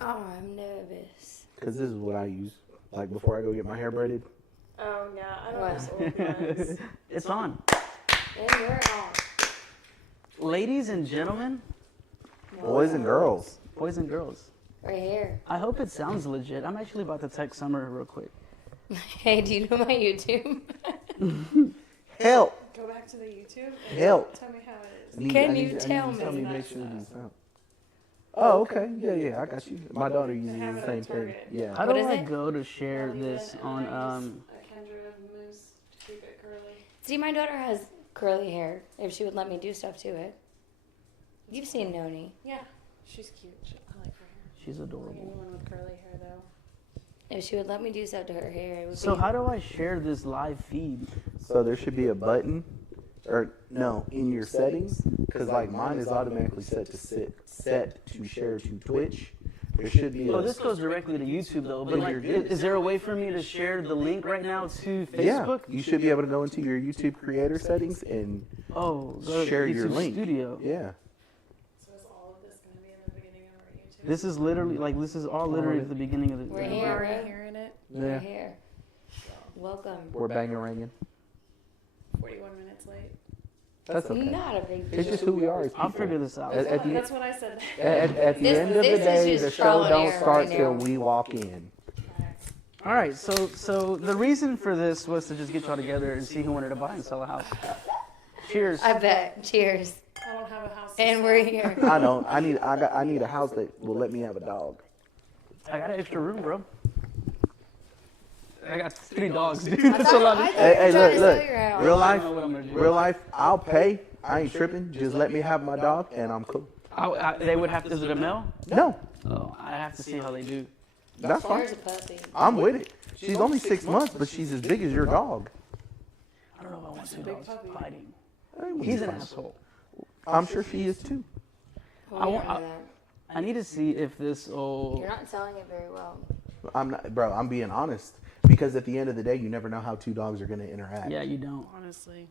Oh, I'm nervous. Because this is what I use. Like before I go get my hair braided. Oh, yeah. I don't What? know old guys. It's on. And we're on. Ladies and gentlemen, Boys and girls. boys and girls. Right here. I hope it sounds legit. I'm actually about to text Summer real quick. Hey, do you know my YouTube? Help. Go back to the YouTube and Help. tell me how it is. Can you tell me? Tell me, make sure these out. Oh, okay. Yeah, I got you. My daughter uses They have the it same at thing. Target. Yeah. How What do is I it? go to share I'll this leave it, on and I use a Kendra mousse to keep it curly. See, my daughter has curly hair. If she would let me do stuff to it. You've seen Noni. Yeah, she's cute. I like her hair. She's adorable. Anyone with curly hair, though. If she would let me do stuff to her hair, it would So be... how do I share this live feed? So there should be a button, or no, in your settings, because like mine is automatically set to share to Twitch. There should be Oh, a this goes directly to YouTube though. But But like, you're good. is there a way for me to share the link right now to yeah. Facebook? You should be able to go into your YouTube creator settings and Oh, go to share your YouTube link. Studio. Yeah. So is all of this going to be in the beginning of our YouTube? This is literally like this is all literally at the beginning of the. We're We're here, already right? hearing it. Yeah. Right here. Welcome. We're banging ringing. 41 minutes late. That's okay. Not a big deal. It's just who we are as people. I'll figure this out. At the- That's what I said. At the This- end of the this is day, just the show trial and don't error start right till now. we walk in. All right, so the reason for this was to just get y'all together and see who wanted to buy and sell a house. Cheers. I bet. Cheers. I don't have a house. to And sell. we're here. I know. I need a house that will let me have a dog. I got an extra room, bro. I got 3 dogs, dude. I That's a lot. thought Hey, you were trying to look. sell your house. Real I life, don't know what I'm gonna do. real life. I'll pay. I ain't tripping. Just let me have my dog, and I'm cool. They would have to. Is it a male? No, Oh, I have to see how they do. that's fine. There's a puppy. I'm with it. She's only 6 months, but she's as big as your dog. I don't know if I want 2 big dogs puppy. fighting. Hey, He's an fine. asshole. I'm sure she is too. Well, I you want- don't know that. I need to see if this old. You're not selling it very well. I'm not, bro. I'm being honest because at the end of the day, you never know how 2 dogs are going to interact. Yeah, you don't. Honestly.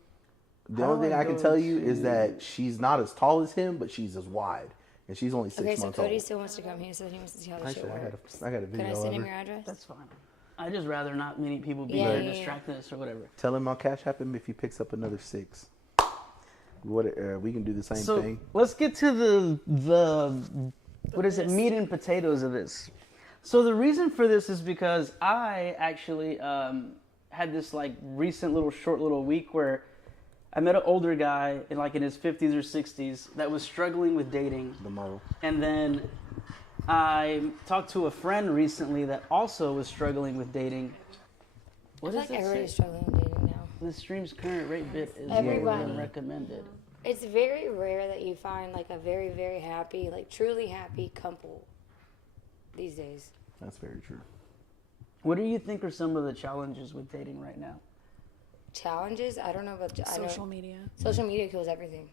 The How only do thing I I can go tell you is to- that she's not as tall as him, but she's as wide, and she's only 6 Okay, so months Cody old. still wants to come here, so he wants to see how the shit Actually, works. I got a Can video I of send him her. your address? That's fine. I just rather not many people be Yeah, there yeah, to yeah. distract us or whatever. Tell him I'll cash app him if he picks up another 6. What? We can do the same So thing. let's get to the what is it, meat and potatoes of this. So the reason for this is because I actually had this like recent short little week where I met an older guy in his 50s or 60s that was struggling with dating, The mo. and then I talked to a friend recently that also was struggling with dating. I What feel does like it everybody's say? struggling with dating now. The stream's current rate bit is Everybody. lower than recommended. It's very rare that you find like a very, very happy, like truly happy couple these days. That's very true. What do you think are some of the challenges with dating right now? Challenges? I don't know about Social media. Social media kills everything.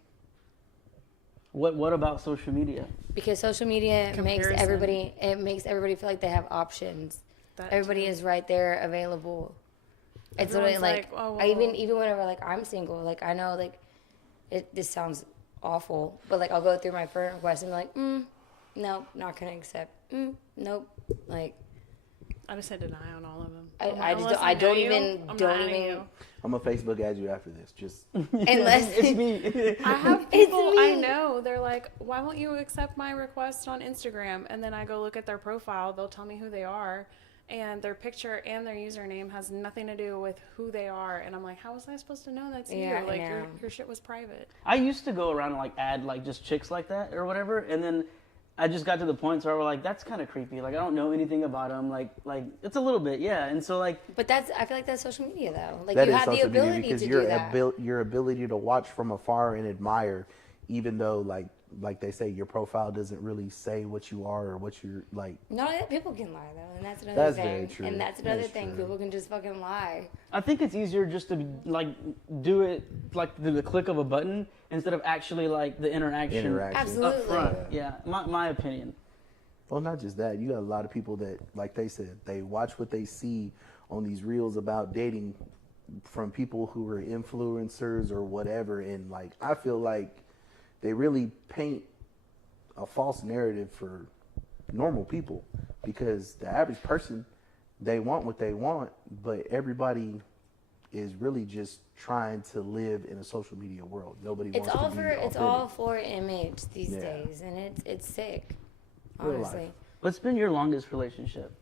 What about social media? Because social media makes Comparison. everybody feel like they have options. That Everybody too. is right there available. It's literally Everyone's like, like, oh, I well. even whenever like I'm single, like I know like this sounds awful, but like I'll go through my friend request and be like, nope, not gonna accept. Nope, like I just said deny on all of them. I don't even I'm gonna Facebook add you after this. Just unless It's me. I have It's people me. I know. They're like, "Why won't you accept my request on Instagram?" And then I go look at their profile. They'll tell me who they are, and their picture and their username has nothing to do with who they are. And I'm like, "How was I supposed to know that's Yeah, you? I Like know. your shit was private." I used to go around and like add like just chicks like that or whatever, and then I just got to the point where I was like, that's kind of creepy. Like I don't know anything about them. Like it's a little bit, yeah. And so like But I feel like that's social media though. Like that you is have the social media ability because to do that. your ability to watch from afar and admire, even though like they say your profile doesn't really say what you are or what you're like. No, people can lie though, and that's another That's thing. very true. And that's another That's thing. true. People can just fucking lie. I think it's easier just to like do it like the click of a button instead of actually like the interaction Absolutely. up front. Yeah, my opinion. Well, not just that. You got a lot of people that, like they said, they watch what they see on these reels about dating from people who are influencers or whatever. And, like, I feel like they really paint a false narrative for normal people, because the average person, they want what they want, but everybody is really just trying to live in a social media world. Nobody It's wants all to be for authentic. it's all for image these Yeah. days, and it's sick. Real Honestly, life. What's been your longest relationship?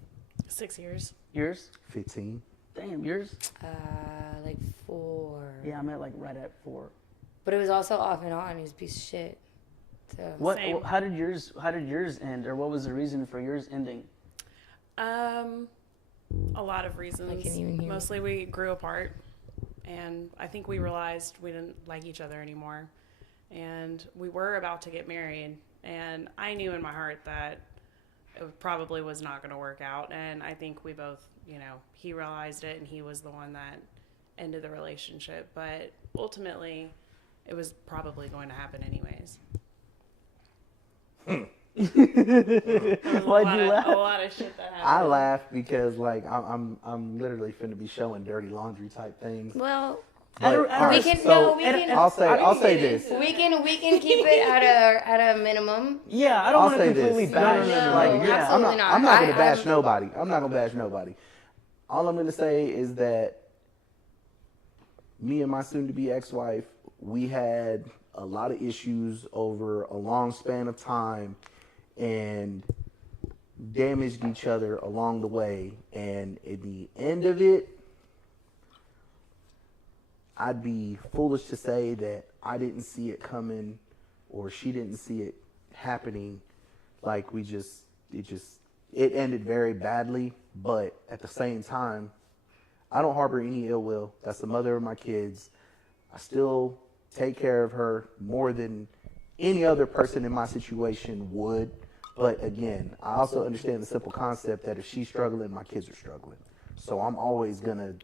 6 years. Yours? 15. Damn, yours? like 4. Yeah, I'm at like right at 4. But it was also off and on. He was a piece of shit. So What? Same. How did yours end, or what was the reason for yours ending? A lot of reasons. I can't even hear. Mostly we grew apart, and I think we realized we didn't like each other anymore, and we were about to get married, and I knew in my heart that it probably was not going to work out, and I think we both, he realized it, and he was the one that ended the relationship, but ultimately it was probably going to happen anyways. Why'd you laugh? A lot of shit that happened. I laugh because like I'm literally finna be showing dirty laundry type things. well, I don't- But, I don't- all we right, can so no, we can I'll say this. we can keep it at a minimum. Yeah, I don't I'll want to say this. completely No, bash. no, like, no, yeah. absolutely not. I'm not gonna I- bash I'm- nobody. I'm not gonna bash nobody. All I'm gonna say is that me and my soon-to-be ex-wife, we had a lot of issues over a long span of time, and damaged each other along the way. And at the end of it, I'd be foolish to say that I didn't see it coming, or she didn't see it happening. Like it ended very badly. But at the same time, I don't harbor any ill will. That's the mother of my kids. I still take care of her more than any other person in my situation would. But again, I also understand the simple concept that if she's struggling, my kids are struggling. So I'm always going to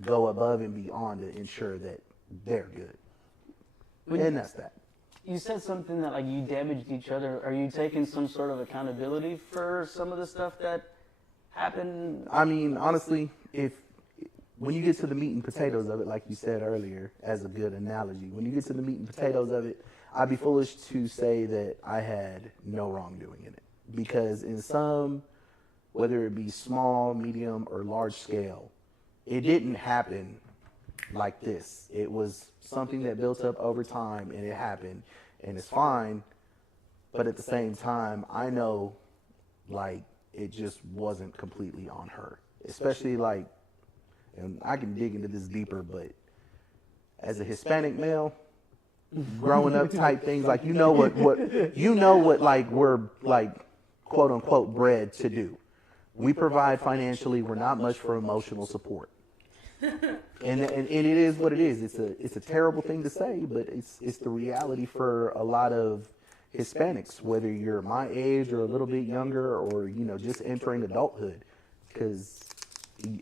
go above and beyond to ensure that they're good. And that's that. You said something that like you damaged each other. Are you taking some sort of accountability for some of the stuff that happened? I mean, honestly, when you get to the meat and potatoes of it, like you said earlier, as a good analogy, when you get to the meat and potatoes of it, I'd be foolish to say that I had no wrongdoing in it. Because in some, whether it be small, medium, or large scale, it didn't happen like this. It was something that built up over time, and it happened, and it's fine. But at the same time, I know, like, it just wasn't completely on her. Especially, like, and I can dig into this deeper, but as a Hispanic male, growing up type things, like what like we're like quote unquote bred to do. We provide financially. We're not much for emotional support. And it is what it is. It's a terrible thing to say, but it's the reality for a lot of Hispanics, whether you're my age or a little bit younger, or just entering adulthood. Because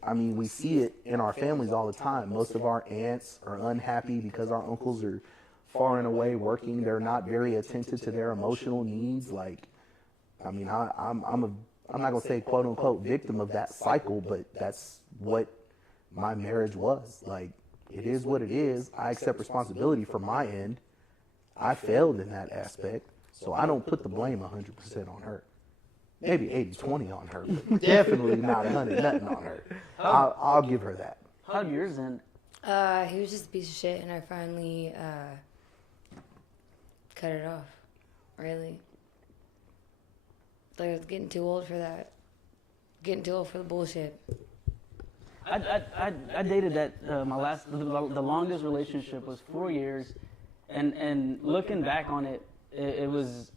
I mean, we see it in our families all the time. Most of our aunts are unhappy because our uncles are far and away working. They're not very attentive to their emotional needs. Like, I mean, I'm not gonna say quote unquote victim of that cycle, but that's what my marriage was. Like, it is what it is. I accept responsibility for my end. I failed in that aspect, so I don't put the blame 100% on her. Maybe 80-20 on her, but definitely not 100 nothing on her. I'll give her that. How'd yours end? He was just a piece of shit, and I finally cut it off. Really, like I was getting too old for that. Getting too old for the bullshit. I dated that the longest relationship was 4 years, and looking back on it, it was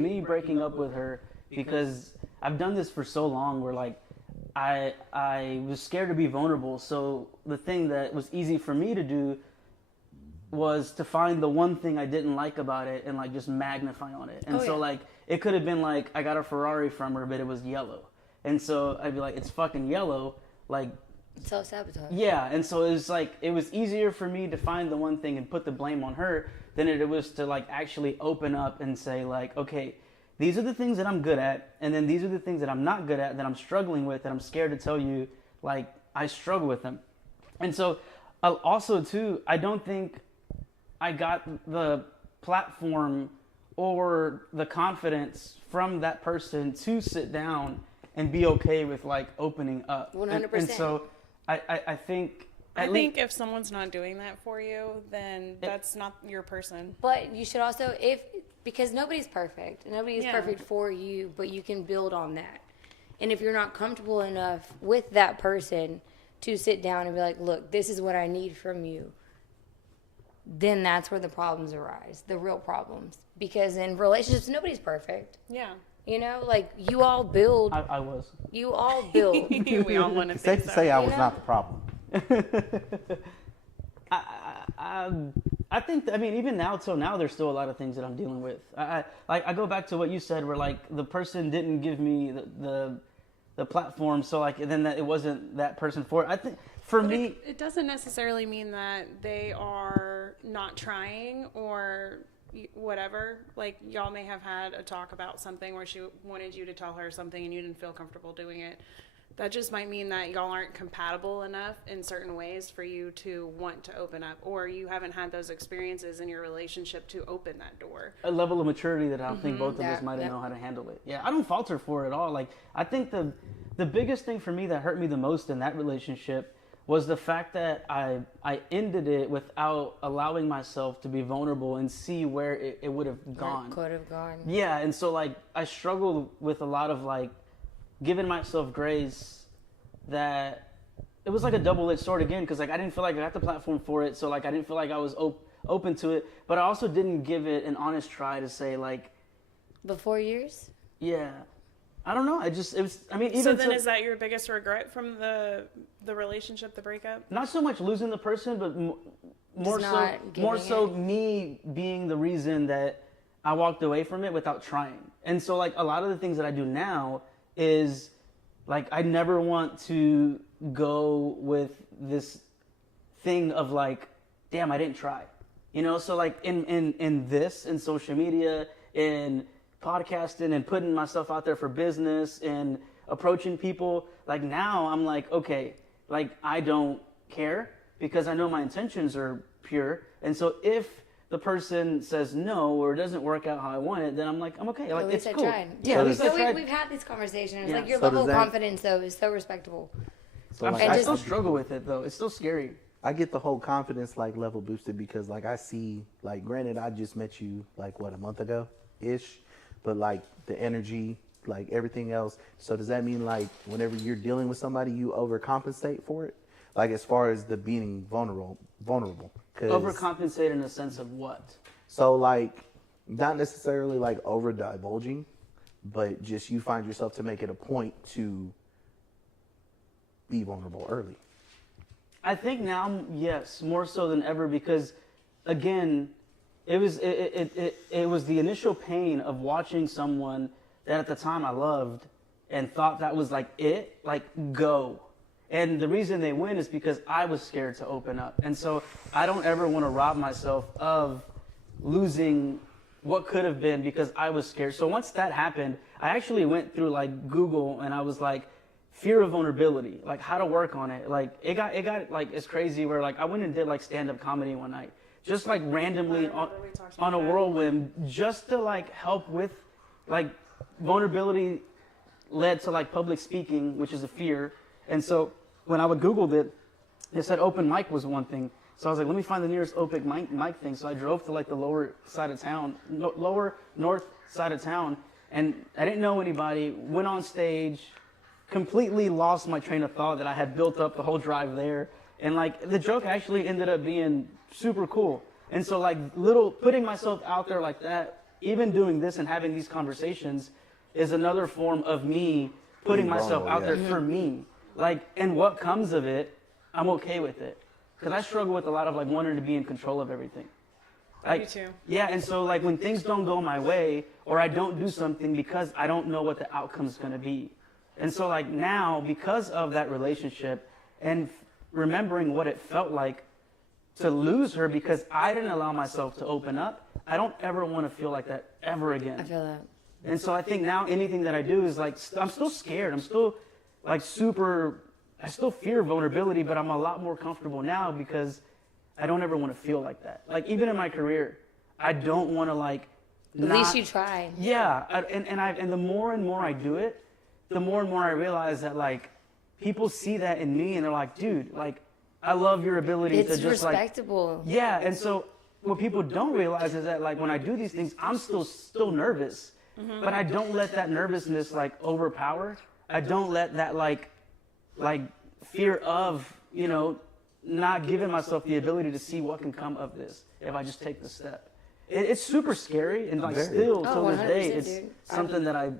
me breaking up with her because I've done this for so long where like I was scared to be vulnerable. So the thing that was easy for me to do was to find the one thing I didn't like about it and like just magnify on it. And like it could have been like I got a Ferrari from her, but it was yellow. And so I'd be like, it's fucking yellow. Like, Self-sabotage. yeah. And so it was like, it was easier for me to find the one thing and put the blame on her than it was to like actually open up and say like, okay, these are the things that I'm good at. And then these are the things that I'm not good at, that I'm struggling with, that I'm scared to tell you, like, I struggle with them. And so also too, I don't think I got the platform or the confidence from that person to sit down and be okay with like opening up. 100%. And so I think I think if someone's not doing that for you, then that's not your person. But you should also, because nobody's perfect. Nobody is perfect for you, but you can build on that. And if you're not comfortable enough with that person to sit down and be like, look, this is what I need from you, then that's where the problems arise, the real problems. Because in relationships, nobody's perfect. Yeah. You know, like you all build. I was. You all build. We all want to It's safe to say I was not the problem. I think, I mean, even now till now, there's still a lot of things that I'm dealing with. I go back to what you said, where like the person didn't give me the platform, so like then that it wasn't that person for it. I think for me, it doesn't necessarily mean that they are not trying or whatever. Like y'all may have had a talk about something where she wanted you to tell her something and you didn't feel comfortable doing it. That just might mean that y'all aren't compatible enough in certain ways for you to want to open up, or you haven't had those experiences in your relationship to open that door. A level of maturity that I don't think both of us might have known how to handle it. Yeah, I don't falter for it at all. Like, I think the biggest thing for me that hurt me the most in that relationship was the fact that I ended it without allowing myself to be vulnerable and see where it would have gone. Could have gone. Yeah, and so like I struggled with a lot of like giving myself grace, that it was like a double-edged sword again, because like I didn't feel like I got the platform for it, so like I didn't feel like I was open to it, but I also didn't give it an honest try to say like, Before years? yeah, I don't know, it was, I mean, even So then is that your biggest regret from the relationship, the breakup? not so much losing the person, but more not so giving me being the reason that I walked away from it without trying. And so like a lot of the things that I do now is like I never want to go with this thing of like, damn, I didn't try. You know, so like in this, in social media, in podcasting and putting myself out there for business and approaching people, like now I'm like, okay, like I don't care because I know my intentions are pure. And so if the person says no or it doesn't work out how I want it, then I'm like, I'm okay. Like, At least it's I cool. tried. Yeah, So at least I tried. we've had these conversations. Yeah. Like your So level does of that- confidence, though, is so respectable. So I like, still struggle with it though. It's still scary. I get the whole confidence like level boosted because like I see, like, granted I just met you like what, a month ago ish, but like the energy, like everything else. So does that mean like whenever you're dealing with somebody you overcompensate for it? Like as far as the being vulnerable 'cause- Overcompensate in the sense of what? So like not necessarily like over divulging, but just you find yourself to make it a point to be vulnerable early. I think now, yes, more so than ever, because again, it was the initial pain of watching someone that at the time I loved and thought that was like it, like go. And the reason they win is because I was scared to open up. And so I don't ever want to rob myself of losing what could have been because I was scared. So once that happened, I actually went through like Google and I was like, fear of vulnerability, like how to work on it. Like it got like, it's crazy where like I went and did like stand-up comedy one night, just like randomly on a whirlwind, just to like help with like vulnerability led to like public speaking, which is a fear. And so when I would Googled it, it said open mic was one thing. So I was like, let me find the nearest open mic thing. So I drove to like the lower north side of town, and I didn't know anybody, went on stage, completely lost my train of thought that I had built up the whole drive there. And like the joke actually ended up being super cool. And so like putting myself out there like that, even doing this and having these conversations is another form of me putting myself out there for me. Like, and what comes of it, I'm okay with it. Because I struggle with a lot of like wanting to be in control of everything. Like, I do too. Yeah, and so like when things don't go my way or I don't do something because I don't know what the outcome's going to be. And so like now, because of that relationship and remembering what it felt like to lose her because I didn't allow myself to open up, I don't ever want to feel like that ever again. I feel that. And so I think now anything that I do is like, I'm still scared. I'm still like I still fear vulnerability, but I'm a lot more comfortable now because I don't ever want to feel like that. Like even in my career, I don't want to like At least you tried. Yeah, and the more and more I do it, the more and more I realize that like people see that in me and they're like, dude, like I love your ability It's to just respectable. like yeah. And so what people don't realize is that like when I do these things, I'm still nervous, but I don't let that nervousness like overpower. I don't let that like fear of not giving myself the ability to see what can come of this if I just take the step. It's super scary, and like still till this day, it's dude. something that I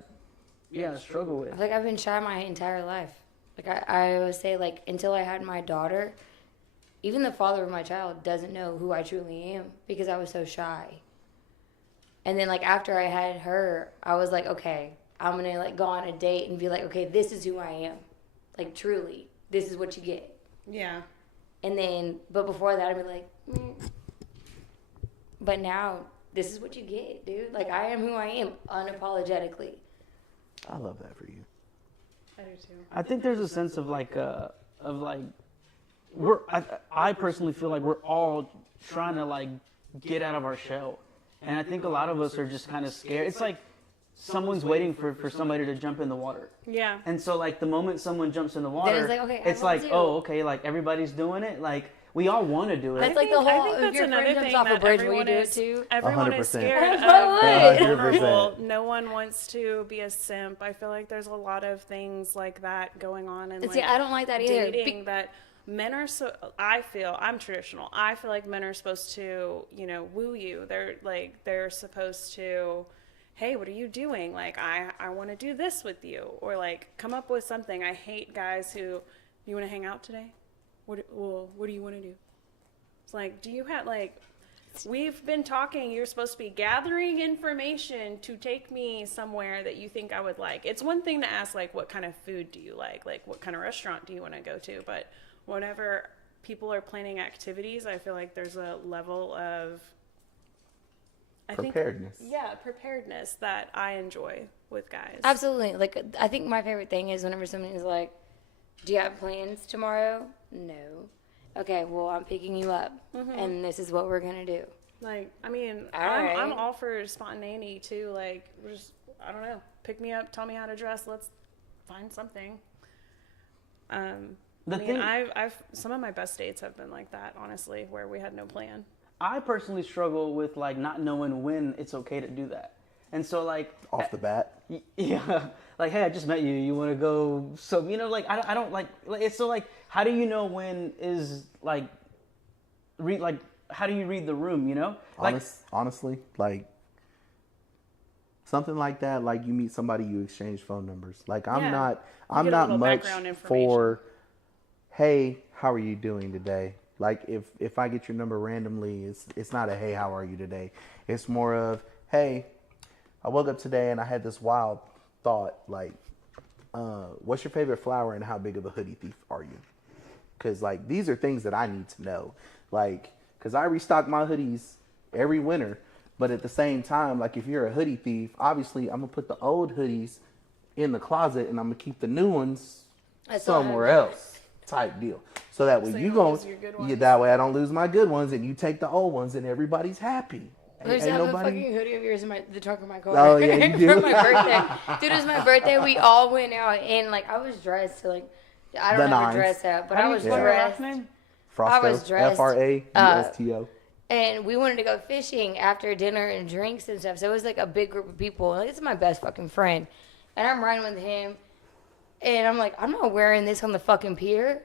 struggle with. Like I've been shy my entire life. Like I always say, like until I had my daughter, even the father of my child doesn't know who I truly am because I was so shy. And then like after I had her, I was like, okay, I'm gonna like go on a date and be like, okay, this is who I am. Like truly, this is what you get. Yeah. And then, but before that, I'd be like, But now, this is what you get, dude. Like, I am who I am, unapologetically. I love that for you. I do too. I think there's a sense of like I personally feel like we're all trying to like get out of our shell, and I think a lot of us are just kind of scared. It's like someone's waiting for somebody to jump in the water. Yeah. And so like the moment someone jumps in the water, it's like, okay, it's like, oh, okay, like everybody's doing it. Like we all want to do it. That's like the whole, I think if that's your another friend jumps thing off a that bridge, will you everyone do it is, too? everyone 100%. is scared That's of right. being 100%. vulnerable. No one wants to be a simp. I feel like there's a lot of things like that going on. And See, I don't like that either. dating that men are so, I feel, I'm traditional. I feel like men are supposed to, woo you. They're supposed to, hey, what are you doing? Like, I want to do this with you. Or like, come up with something. I hate guys who, you want to hang out today? What do you want to do? It's like, do you have, like, we've been talking, you're supposed to be gathering information to take me somewhere that you think I would like. It's one thing to ask, like, what kind of food do you like? Like, what kind of restaurant do you want to go to? But whenever people are planning activities, I feel like there's a level of Preparedness. Preparedness that I enjoy with guys. Absolutely. Like, I think my favorite thing is whenever somebody is like, do you have plans tomorrow? No. Okay, well, I'm picking you up, and this is what we're going to do. Like, I mean, right. I'm all for spontaneity, too. Like, just, I don't know, pick me up, tell me how to dress, let's find something. I've some of my best dates have been like that, honestly, where we had no plan. I personally struggle with like not knowing when it's okay to do that. And so like Off the bat. Yeah, like, hey, I just met you. You want to go? So like I don't like it's so like how do you know when is like how do you read the room? Like Honestly, like something like that. Like you meet somebody, you exchange phone numbers. Like I'm not much for, hey, how are you doing today? Like if I get your number randomly, it's not a hey, how are you today? It's more of, hey, I woke up today and I had this wild thought, like, what's your favorite flower and how big of a hoodie thief are you? Because, like, these are things that I need to know. Like, because I restock my hoodies every winter. But at the same time, like, if you're a hoodie thief, obviously I'm going to put the old hoodies in the closet and I'm going to keep the new ones somewhere else type deal. So that way that way I don't lose my good ones and you take the old ones and everybody's happy. There's a fucking hoodie of yours in the trunk of my car. Oh, yeah, you do? For my birthday. Dude, it was my birthday. We all went out, and, like, I was dressed to, like, I don't know dress up, but I was dressed. Frosto, I was dressed. Frasto. And we wanted to go fishing after dinner and drinks and stuff. So it was, like, a big group of people. Like, it's my best fucking friend. And I'm riding with him, and I'm like, I'm not wearing this on the fucking pier.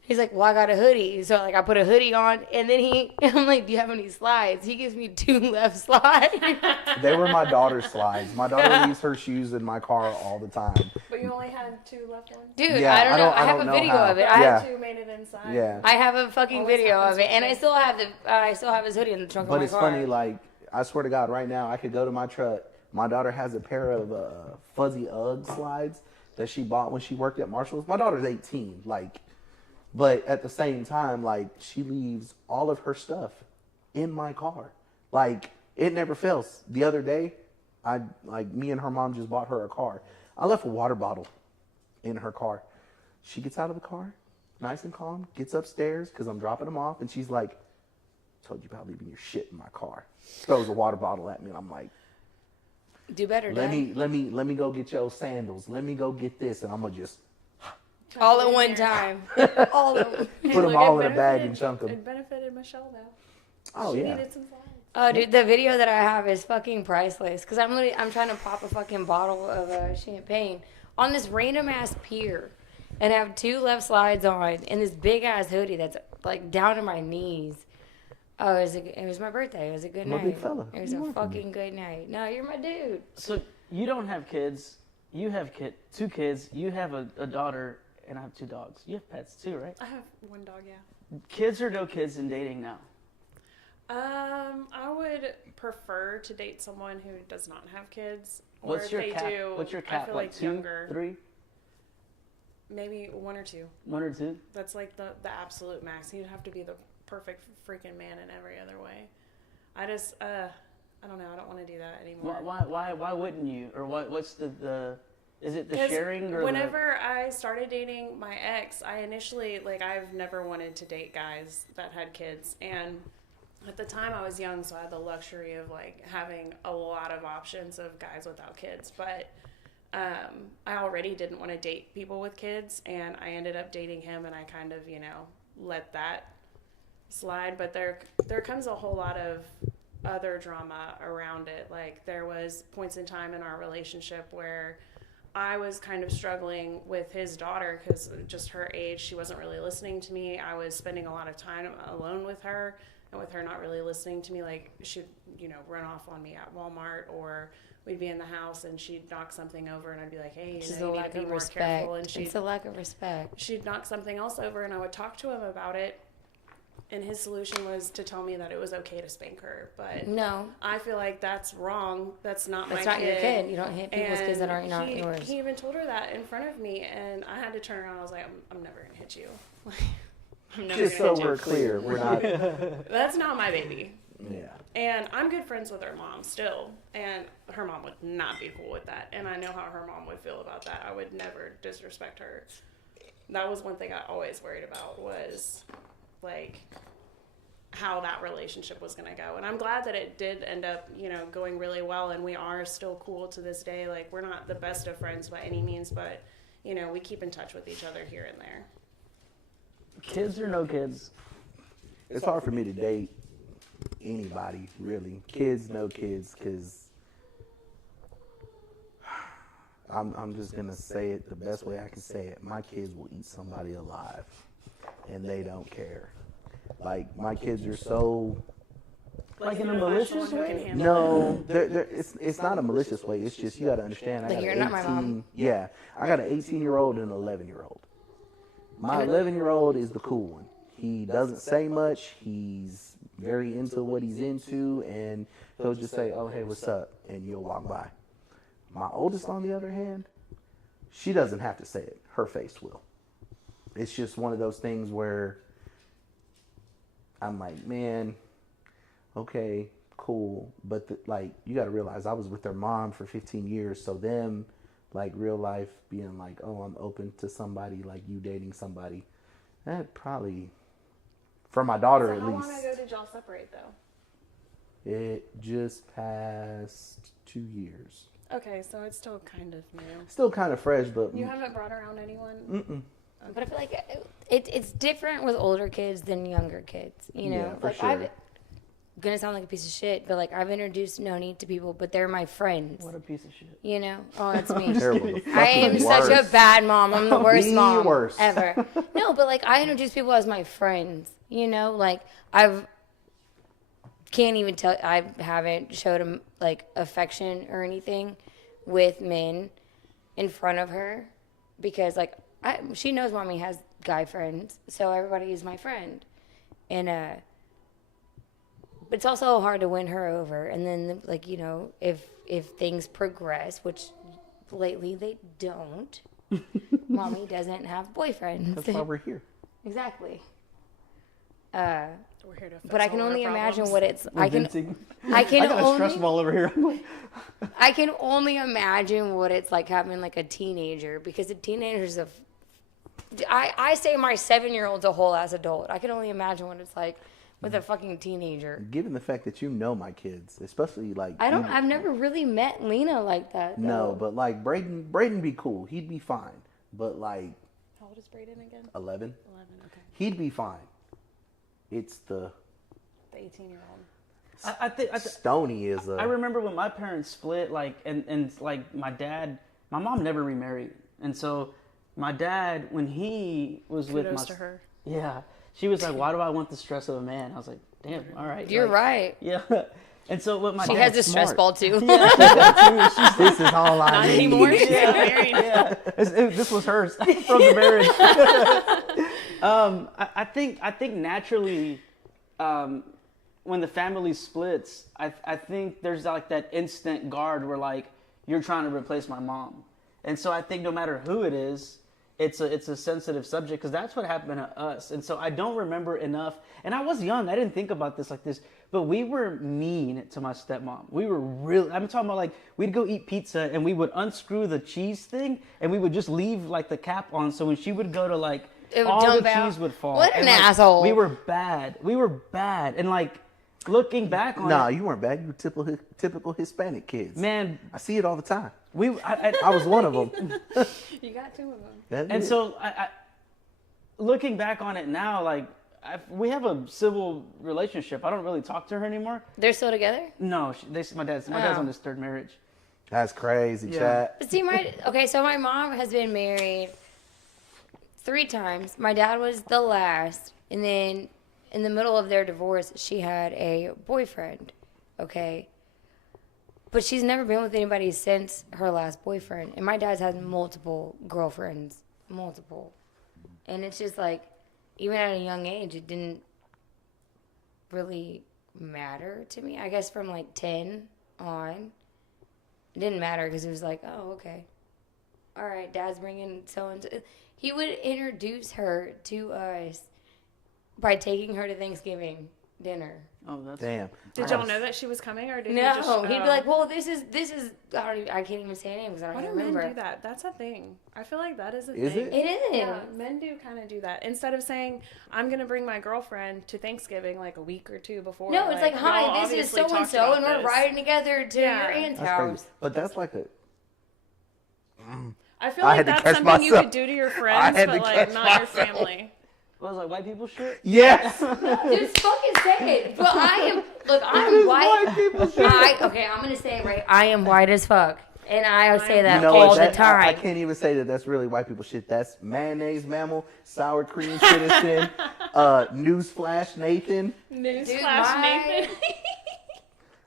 He's like, well, I got a hoodie. So, like, I put a hoodie on, and then I'm like, do you have any slides? He gives me 2 left slides. They were my daughter's slides. My daughter leaves her shoes in my car all the time. But you only had 2 left ones? Dude, Yeah, I don't know. I have don't a know video how. of it. Yeah. 2 made it inside. Yeah. I have a fucking Always video happens of it, with and I me. still have his hoodie in the trunk of But my it's car. funny, like, I swear to God, right now, I could go to my truck. My daughter has a pair of fuzzy Ugg slides that she bought when she worked at Marshall's. My daughter's 18, like, but at the same time, like, she leaves all of her stuff in my car. Like, it never fails. The other day, me and her mom just bought her a car. I left a water bottle in her car. She gets out of the car, nice and calm, gets upstairs, because I'm dropping them off, and she's like, told you about leaving your shit in my car. Throws a water bottle at me, and I'm like, Do better, Let Dad. me go get your sandals. Let me go get this, and I'm gonna just All at one time. All at one. put them all in a bag and chunk them. It benefited Michelle though. Oh She yeah. needed some slides. Oh, dude, the video that I have is fucking priceless. Cause I'm trying to pop a fucking bottle of champagne on this random ass pier, and have 2 left slides on, and this big ass hoodie that's like down to my knees. Oh, it was my birthday. It was a good I'm a night. big fella. It was a fucking good night. No, you're my dude. So you don't have kids. You have 2 kids. You have a daughter, and I have 2 dogs. You have pets too, right? I have 1 dog, yeah. Kids or no kids in dating now? I would prefer to date someone who does not have kids. Or What's if your they cap? do, What's your I cap? feel Like 2, younger. 3, Maybe 1 or 2. 1 or 2? That's like the absolute max. You'd have to be the perfect freaking man in every other way. I just, I don't know. I don't want to do that anymore. Why wouldn't you? Or what's the is it the 'Cause sharing or whenever I started dating my ex, I initially, like, I've never wanted to date guys that had kids. And at the time I was young, so I had the luxury of, like, having a lot of options of guys without kids. But I already didn't want to date people with kids, and I ended up dating him, and I kind of, let that slide. But there comes a whole lot of other drama around it. Like, there was points in time in our relationship where I was kind of struggling with his daughter because just her age, she wasn't really listening to me. I was spending a lot of time alone with her, and with her not really listening to me, like, she'd, run off on me at Walmart, or we'd be in the house and she'd knock something over, and I'd be like, hey, you need to be more careful. And It's a lack of respect. She'd knock something else over, and I would talk to him about it. And his solution was to tell me that it was okay to spank her. But No. I feel like that's wrong. That's not my kid. That's not your kid. You don't hit people's kids that aren't not he, yours. He even told her that in front of me, and I had to turn around. I was like, I'm never going to hit you. I'm never Just going so to hit we're you. clear, we're not. That's not my baby. Yeah. And I'm good friends with her mom still. And her mom would not be cool with that. And I know how her mom would feel about that. I would never disrespect her. That was one thing I always worried about, was, like, how that relationship was going to go. And I'm glad that it did end up, going really well, and we are still cool to this day. Like, we're not the best of friends by any means, but, we keep in touch with each other here and there. kids or no kids? It's hard for me to date anybody, really. Kids, no kids, because I'm just going to say it the best way I can say it. My kids will eat somebody alive, and they don't care. Like, my kids are so... Like in a malicious way? No, it's not a malicious way. It's just, you got to understand. I Like, got you're an not my mom. Yeah, I got an 18-year-old and an 11-year-old. My 11-year-old is the cool one. He doesn't say much. He's very into what he's into, and he'll just say, oh, hey, what's up? And you'll walk by. My oldest, on the other hand, she doesn't have to say it. Her face will. It's just one of those things where I'm like, man, okay, cool. But, you got to realize I was with their mom for 15 years, so them, real life being like, oh, I'm open to somebody, like you dating somebody, that probably, for my daughter at How least. long ago did y'all separate, though? It just passed 2 years. Okay, so it's still kind of new. Still kind of fresh, but... You haven't brought around anyone? Mm-mm. But I feel like it's different with older kids than younger kids. Yeah, for like, sure. I'm gonna sound like a piece of shit, but I've introduced Noni to people, but they're my friends. What a piece of shit. Oh, that's me. Terrible. The I am fucking such a worst. bad mom. I'm the worst The mom worst. ever. No, but I introduce people as my friends. Can't even tell. I haven't showed them affection or anything with men in front of her, because she knows mommy has guy friends, so everybody is my friend, and but it's also hard to win her over. And then if things progress, which lately they don't, mommy doesn't have boyfriends. That's why we're here. Exactly. We're here to fix But I can all our only imagine problems. what it's. I can I can got a stress only. ball over here. I can only imagine what it's like having a teenager, because a teenager's I say my 7-year-old's a whole ass adult. I can only imagine what it's like with a fucking teenager. Given the fact that you know my kids, especially like I've never really met Lena like that. Though. No, but like Braden be cool. He'd be fine. But like, How old is Brayden again? 11. 11. Okay. He'd be fine. It's the 18-year-old. I think Stony is a. I remember when my parents split, like, and like my mom never remarried, and so my dad, when he was with Kudos to her. yeah, she was like, "Why do I want the stress of a man?" I was like, "Damn, all right." You're like, right. Yeah, and so what my She dad, has a stress smart. ball too. This is all I Not need. anymore. She's not married. yeah, this was hers from the marriage. I think naturally, when the family splits, I think there's like that instant guard where like you're trying to replace my mom, and so I think no matter who it is, it's a sensitive subject because that's what happened to us, and so I don't remember enough. And I was young, I didn't think about this like this, but we were mean to my stepmom. We were really. I'm talking about like we'd go eat pizza and we would unscrew the cheese thing and we would just leave like the cap on, so when she would go to like It would all dump the out. cheese would fall. What an And, like, asshole. We were bad. And like looking back on Nah, it, you weren't bad. You were typical Hispanic kids. man, I see it all the time. I I was one of them. You got 2 of them. That's and it. so I looking back on it now, like we have a civil relationship. I don't really talk to her anymore. They're still together? No, my dad's on his 3rd marriage. That's crazy, Yeah. chat. But see, so my mom has been married 3 times. My dad was the last, and then in the middle of their divorce, she had a boyfriend. Okay, but she's never been with anybody since her last boyfriend. And my dad's had multiple girlfriends, and it's just like, even at a young age, it didn't really matter to me. I guess from like 10 on, it didn't matter because it was like, oh, okay. All right, Dad's bringing so-and-so. He would introduce her to us by taking her to Thanksgiving dinner. Oh, that's Did Damn. I y'all gotta- know that she was coming, or did No, he just? he'd be like, well, this is. I can't even say names because I Why don't do even men remember. do that? That's a thing. I feel like that is a Is thing. it? It is. Yeah, men do kind of do that. Instead of saying, I'm going to bring my girlfriend to Thanksgiving like a week or 2 before. No, it's like, y'all hi, this is obviously so and talked so, about and we're this. riding together to Yeah. your aunt's That's house. crazy. But that's like a. I feel I like had to that's catch something you myself. could do to your friends, had to but like catch not your myself. family. what was like white people shit. Yes. Dude, fucking say it. But I'm white. Okay, I'm gonna say it right. I am white as fuck, and I say that You know all what? the That, time. I can't even say that that's really white people shit. That's mayonnaise mammal, sour cream citizen, newsflash Nathan, Newsflash, my- Nathan.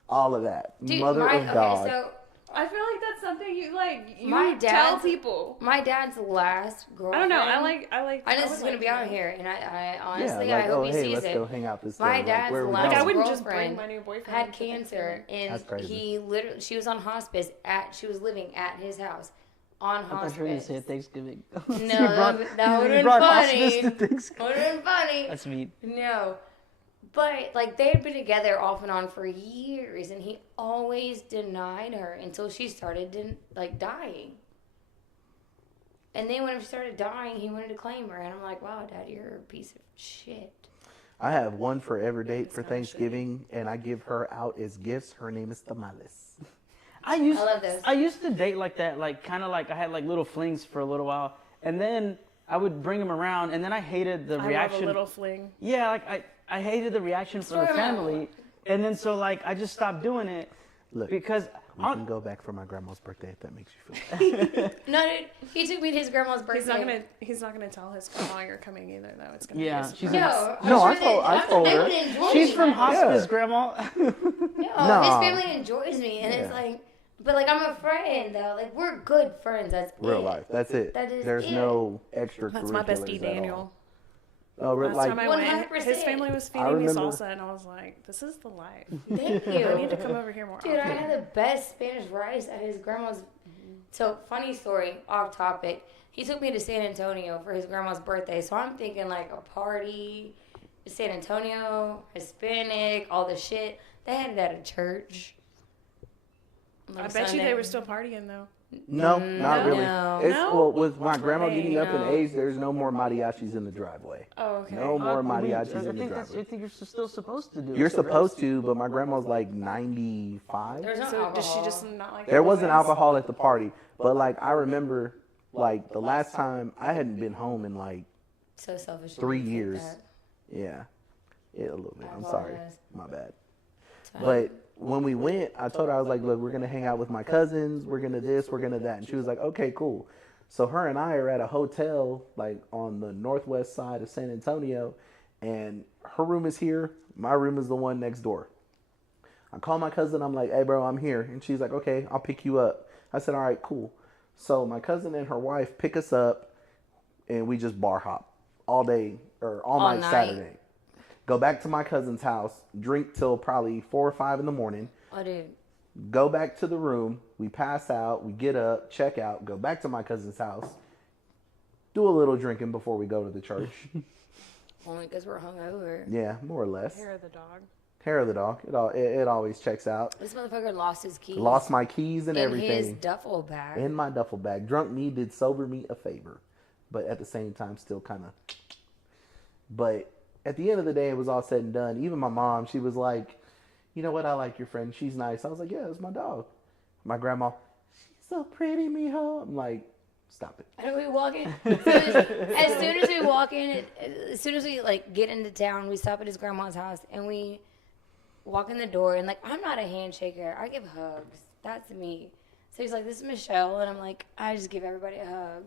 all of that. Dude, Mother of God. Okay, so I feel like that's something you like. You My tell dad's- people. my dad's last girlfriend. I don't know. I like. I know this would is gonna like be to out know. here, and I Yeah, honestly, like, I hope oh, he hey, sees let's it. go hang out this My day. dad's where we last Like I going? wouldn't just girlfriend bring my new boyfriend. had to cancer, Thanksgiving. and That's crazy. he literally, she was on hospice she was living at his house on I thought you were gonna hospice. say at Thanksgiving. No, You that would have you been brought funny. hospice to Thanksgiving. Would have been funny. That's mean. No. But, like, they had been together off and on for years, and he always denied her until she started, dying. And then when she started dying, he wanted to claim her, and I'm like, wow, Dad, you're a piece of shit. I have one forever date for Thanksgiving, and I give her out as gifts. Her name is Tamales. I love this. I used to date like that, like kind of like I had like little flings for a little while, and then I would bring them around, and then I hated the I reaction. love a little fling. Yeah, like I hated the reaction from the Story time. family, and then so like I just stopped doing it Look, because we can go back for my grandma's birthday if that makes you feel better. No, dude, he took me to his grandma's birthday. He's not gonna tell his grandma you're coming either, though. It's gonna Yeah, be a she's surprise. No, No, I'm I sure told- I told they her. would enjoy she's me. from hospice, Yeah. grandma. No, Nah. his family enjoys me, and it's Yeah. like, but like I'm a friend though. Like we're good friends. That's Real it. life. That's it. That is There's it. no extra. That's my bestie, Daniel. Oh, Last like time I went, 100%. his family was I feeding me remember- salsa, and I was like, "This is the life. Thank I need you, to come over here more dude. I often." had the best Spanish rice at his grandma's. So funny story, off topic. He took me to San Antonio for his grandma's birthday. So I'm thinking like a party, San Antonio, Hispanic, all the shit. They had it at a church. I Like bet you they Sunday. were still partying though. No, not really. No. It's No? well, with my grandma Hey, getting up in no. age, there's no more mariachis in the driveway. Oh, okay. No more I mean, mariachis I in the think I driveway. think you're still supposed to do it. You're so, right? supposed to, but my grandma's like 95. There's no So alcohol. does she just not like There the wasn't boys? alcohol at the party, but like I remember, like the last time I hadn't been home in like So selfish. 3 to think years. that. Yeah, a little bit. I I'm sorry, apologize. my bad. It's fine. But when we went, I told her, I was like, look, we're going to hang out with my cousins. We're going to this, we're going to that. And she was like, okay, cool. So her and I are at a hotel, like on the northwest side of San Antonio. And her room is here. My room is the one next door. I call my cousin. I'm like, hey, bro, I'm here. And she's like, okay, I'll pick you up. I said, all right, cool. So my cousin and her wife pick us up. And we just bar hop all day or all night Saturday. Go back to my cousin's house, drink till probably 4 or 5 in the morning. Oh, dude. Go back to the room. We pass out. We get up, check out, go back to my cousin's house. Do a little drinking before we go to the church. Only because we're hungover. Yeah, more or less. Hair of the dog. Hair of the dog. It always checks out. This motherfucker lost his keys. Lost my keys and in everything. his duffel bag. In my duffel bag. Drunk me did sober me a favor. But at the same time, still kind of. But at the end of the day, it was all said and done. Even my mom, she was like, you know what? I like your friend. She's nice. I was like, yeah, it's my dog. My grandma, she's so pretty, mijo. I'm like, stop it. And we walk in. As soon as we walk in, as soon as we like get into town, we stop at his grandma's house and we walk in the door. And like, I'm not a handshaker. I give hugs. That's me. So he's like, this is Michelle, and I'm like, I just give everybody a hug.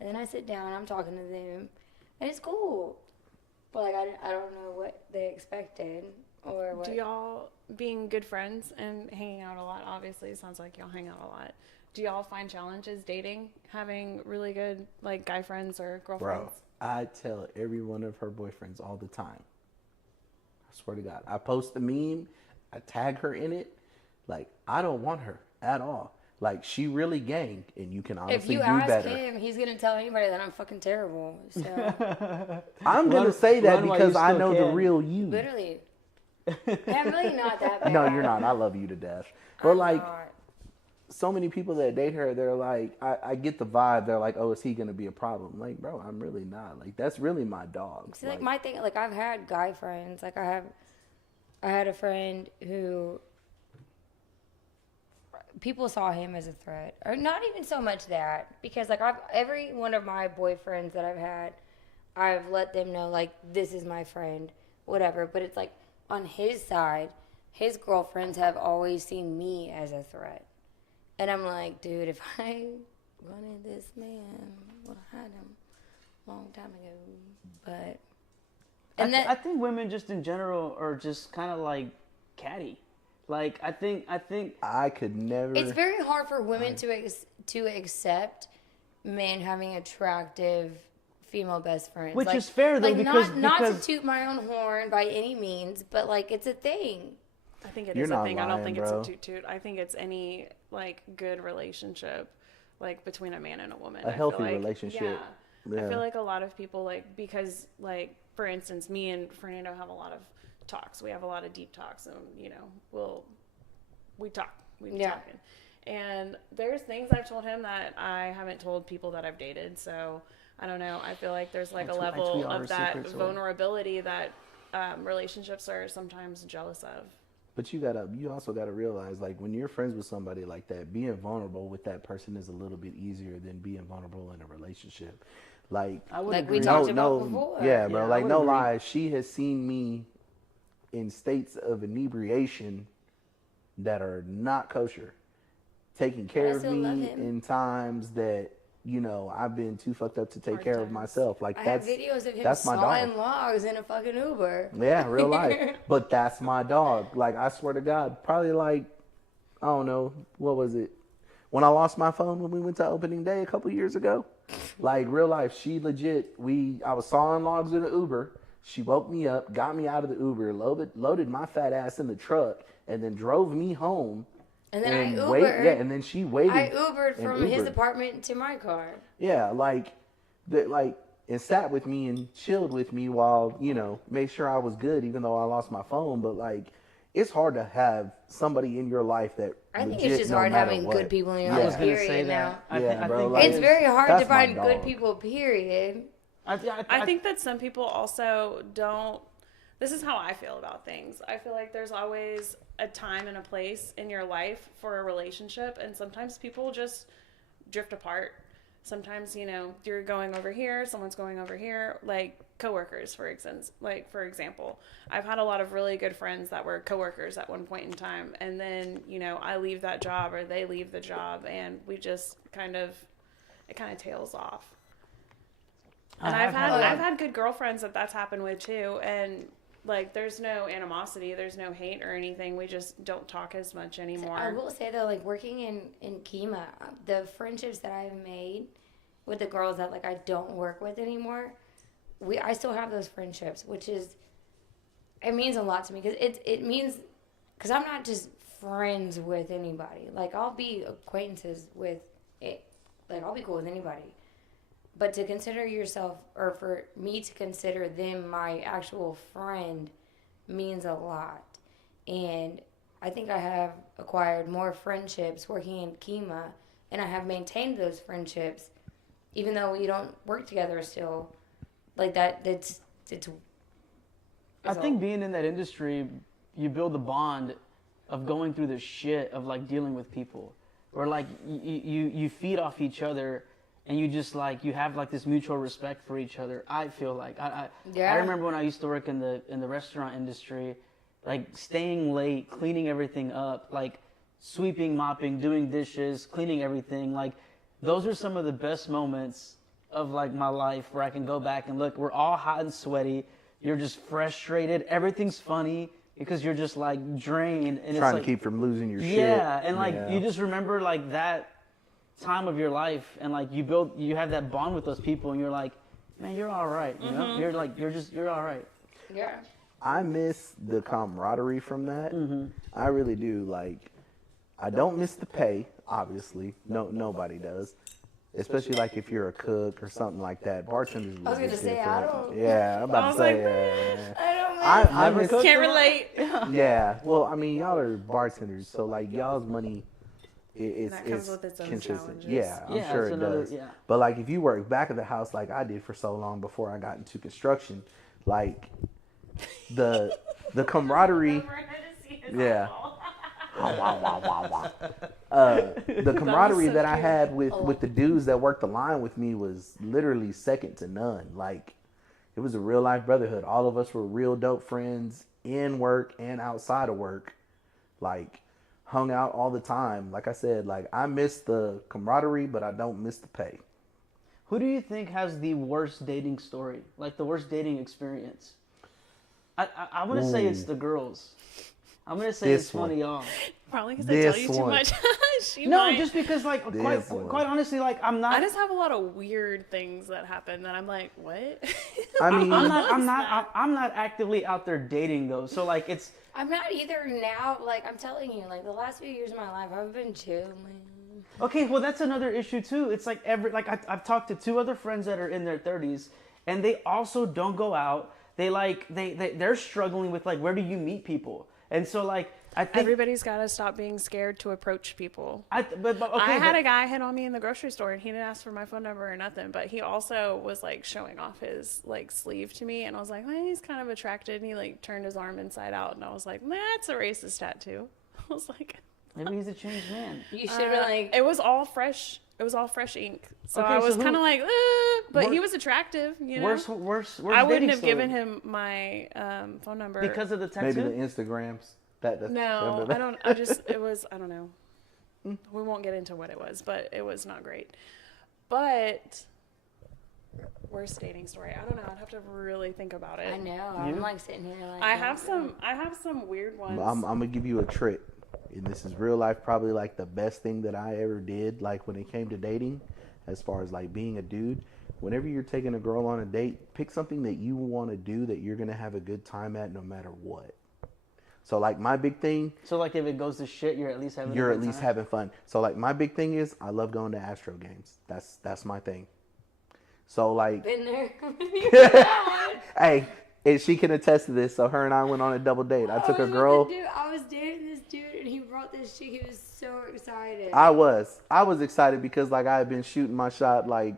And then I sit down. I'm talking to them, and it's cool. But like, I don't know what they expected or what. Do y'all, being good friends and hanging out a lot, obviously it sounds like y'all hang out a lot. Do y'all find challenges dating, having really good like guy friends or girlfriends? Bro, I tell every one of her boyfriends all the time. I swear to God. I post a meme. I tag her in it. Like, I don't want her at all. Like, she really gang, and you can honestly If you do ask better. him, he's gonna tell anybody that I'm fucking terrible. So I'm going to say that run while because you I still know the can. real you. literally, I'm really not that bad. No, you're not. I love you to death. But, I'm like, not. so many people that date her, they're like, I get the vibe. They're like, oh, is he going to be a problem? Like, bro, I'm really not. Like, that's really my dog. See, like my thing, like I've had guy friends. Like I had a friend who people saw him as a threat, or not even so much that, because like every one of my boyfriends that I've had, I've let them know like this is my friend, whatever. But it's like on his side, his girlfriends have always seen me as a threat, and I'm like, dude, if I wanted this man, would have had him a long time ago, but. And I think women just in general are just kind of like catty. Like I think I could never. it's very hard for women to accept men having attractive female best friends, which like, is fair though like because not to toot my own horn by any means, but like it's a thing. I think it You're is a not thing. I don't lying, think bro. it's a toot. I think it's any like good relationship, like between a man and a woman. A I feel healthy like, relationship. Yeah. Yeah. I feel like a lot of people like because like for instance, me and Fernando have a lot of talks. We have a lot of deep talks, and we talk. We be Yeah. talking. And there's things I've told him that I haven't told people that I've dated. So I don't know. I feel like there's like a I level tweet all her of that secrets away. vulnerability that relationships are sometimes jealous of. But you also gotta realize, like, when you're friends with somebody like that, being vulnerable with that person is a little bit easier than being vulnerable in a relationship. Like, I would Like agree. we talked about before. yeah, bro. Yeah, I like, would no agree. lies. She has seen me in states of inebriation that are not kosher, taking care I of still me love him. in times that I've been too fucked up to take Hard care of times. myself. Like, I that's have videos of him that's my sawing dog. logs in a fucking Uber. Yeah, real life. But that's my dog. Like, I swear to God, probably like, I don't know, what was it? When I lost my phone when we went to opening day a couple years ago. Like, real life, she legit, I was sawing logs in the Uber. She woke me up, got me out of the Uber, loaded my fat ass in the truck, and then drove me home. And then I Ubered. And then she waited. I Ubered and from his Ubered. apartment to my car. Yeah, and sat with me and chilled with me while, made sure I was good, even though I lost my phone. But like, it's hard to have somebody in your life that I think legit, it's just no hard matter having what. good people in your Yeah. I life. was gonna say Period. that. Now, Yeah, bro, think like- it's very hard to That's my find good dog. people. Period. I think that some people also don't. This is how I feel about things. I feel like there's always a time and a place in your life for a relationship, and sometimes people just drift apart. Sometimes, you're going over here, someone's going over here, like coworkers, for instance. Like, for example, I've had a lot of really good friends that were coworkers at one point in time, and then, I leave that job or they leave the job, and we just it kind of tails off. And I've had good girlfriends that's happened with too, and like there's no animosity, there's no hate or anything. We just don't talk as much anymore. I will say though, like working in Kima, the friendships that I've made with the girls that like I don't work with anymore, I still have those friendships, which is it means a lot to me because it means because I'm not just friends with anybody. Like I'll be acquaintances with it, like I'll be cool with anybody. But to consider yourself, or for me to consider them my actual friend, means a lot. And I think I have acquired more friendships working in Kima, and I have maintained those friendships, even though we don't work together still. Like that, it's I think being in that industry, you build a bond of going through the shit of like dealing with people, or like you feed off each other. And you just like you have like this mutual respect for each other. I feel like I remember when I used to work in the restaurant industry, like staying late, cleaning everything up, like sweeping, mopping, doing dishes, cleaning everything. Like those are some of the best moments of like my life where I can go back and look. We're all hot and sweaty. You're just frustrated. Everything's funny because you're just like drained and Trying it's to keep from losing your shit. Yeah, and like you just remember like that time of your life, and like you have that bond with those people, and you're like, man, you're all right, you know? You're like you're all right. Yeah. I miss the camaraderie from that. I really do. Like, I don't miss the pay, obviously. Nobody does. Especially like if you're a cook or something like that. Bartenders I was gonna say I don't. Yeah, I'm about to say. I don't. I miss, Can't relate. Yeah. Well, I mean, y'all are bartenders, so like y'all's money. It's That comes with its own consistent. challenges. Yeah, I'm sure it does. Yeah. But like if you work back of the house like I did for so long before I got into construction, like the camaraderie. Yeah. The camaraderie that I had with the dudes that worked the line with me was literally second to none. Like it was a real life brotherhood. All of us were real dope friends in work and outside of work. Like hung out all the time. Like I said, like I miss the camaraderie, but I don't miss the pay. Who do you think has the worst dating story? Like the worst dating experience? I want to say it's the girls. I'm going to say it's one of y'all. Probably because I tell you too much. No, just because like quite honestly, like I'm not. I just have a lot of weird things that happen that I'm like, what? I mean, I'm not actively out there dating though. So like it's. I'm not either now. Like I'm telling you, like the last few years of my life, I've been chilling. Okay, well that's another issue too. It's like I've talked to 2 other friends that are in their 30s, and they also don't go out. They're struggling with like where do you meet people, and so like I think Everybody's got to stop being scared to approach people. Okay, I had a guy hit on me in the grocery store, and he didn't ask for my phone number or nothing, but he also was like showing off his like sleeve to me, and I was like, well, he's kind of attracted, and he like turned his arm inside out, and I was like, that's a racist tattoo. I was like, maybe he's a changed man. You should have been like. it was all fresh. It was all fresh ink, so Okay, I was so kind of like, but he was attractive, you know. Worse. I wouldn't dating have story. given him my phone number because of the tattoo. maybe the Instagrams. No, I don't. I don't know. We won't get into what it was, but it was not great. But worst dating story. I don't know. I'd have to really think about it. I know. I'm like sitting here like. I have some weird ones. I'm gonna give you a trick, and this is real life. Probably like the best thing that I ever did. Like when it came to dating, as far as like being a dude. Whenever you're taking a girl on a date, pick something that you want to do that you're gonna have a good time at, no matter what. So like my big thing. So like if it goes to shit, you're at least having. You're at least having fun. So like my big thing is I love going to Astro games. That's my thing. So like. Been there. Hey, and she can attest to this. So her and I went on a double date. I took a girl. I was dating this dude, and he brought this chick. He was so excited. I was excited because like I had been shooting my shot like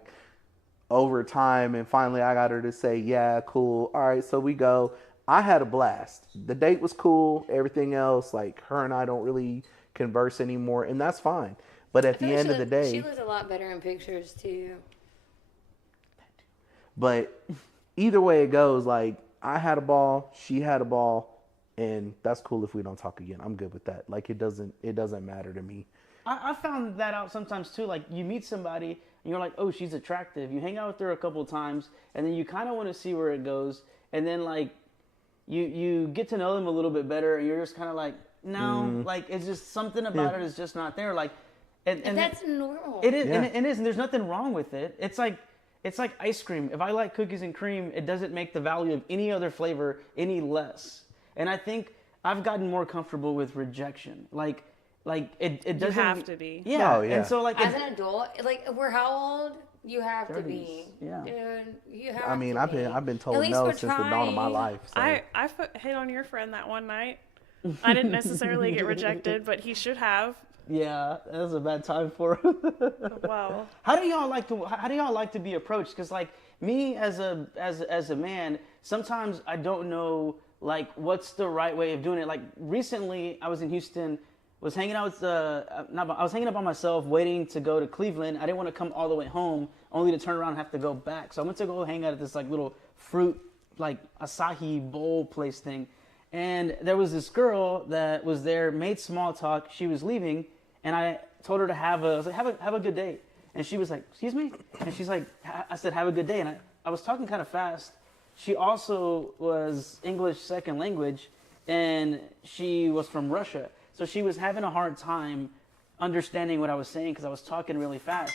over time, and finally I got her to say, yeah, cool. All right, so we go. I had a blast. The date was cool. Everything else, like her and I don't really converse anymore, and that's fine. But at the end of the day, she looks a lot better in pictures too. But either way it goes, like I had a ball, she had a ball, and that's cool if we don't talk again. I'm good with that. Like it doesn't matter to me. I found that out sometimes too. Like you meet somebody and you're like, oh, she's attractive. You hang out with her a couple of times, and then you kind of want to see where it goes, and then like you get to know them a little bit better, and you're just kind of like, no, like it's just something about it is just not there. Like, and that's normal. It is, and it is, and there's nothing wrong with it. It's like ice cream. If I like cookies and cream, it doesn't make the value of any other flavor any less. And I think I've gotten more comfortable with rejection. Like it doesn't. You have to be. Yeah. Oh, yeah. And so like as an adult, like we're how old? You have 30s, to be. yeah. Dude, you have I mean, to I've been At told least no we're since the dawn of my trying. life. So. I hit on your friend that one night. I didn't necessarily get rejected, but he should have. Yeah, that was a bad time for him. Wow. How do y'all like to be approached? Because like me as a man, sometimes I don't know like what's the right way of doing it. Like recently, I was in Houston, was hanging out with I was hanging out by myself, waiting to go to Cleveland. I didn't want to come all the way home, only to turn around and have to go back. So I went to go hang out at this like little fruit like acai bowl place thing, and there was this girl that was there, made small talk. She was leaving. And I told her to have a good day. And she was like, excuse me? And she's like, I said, have a good day. And I was talking kind of fast. She also was English second language, and she was from Russia. So she was having a hard time understanding what I was saying because I was talking really fast.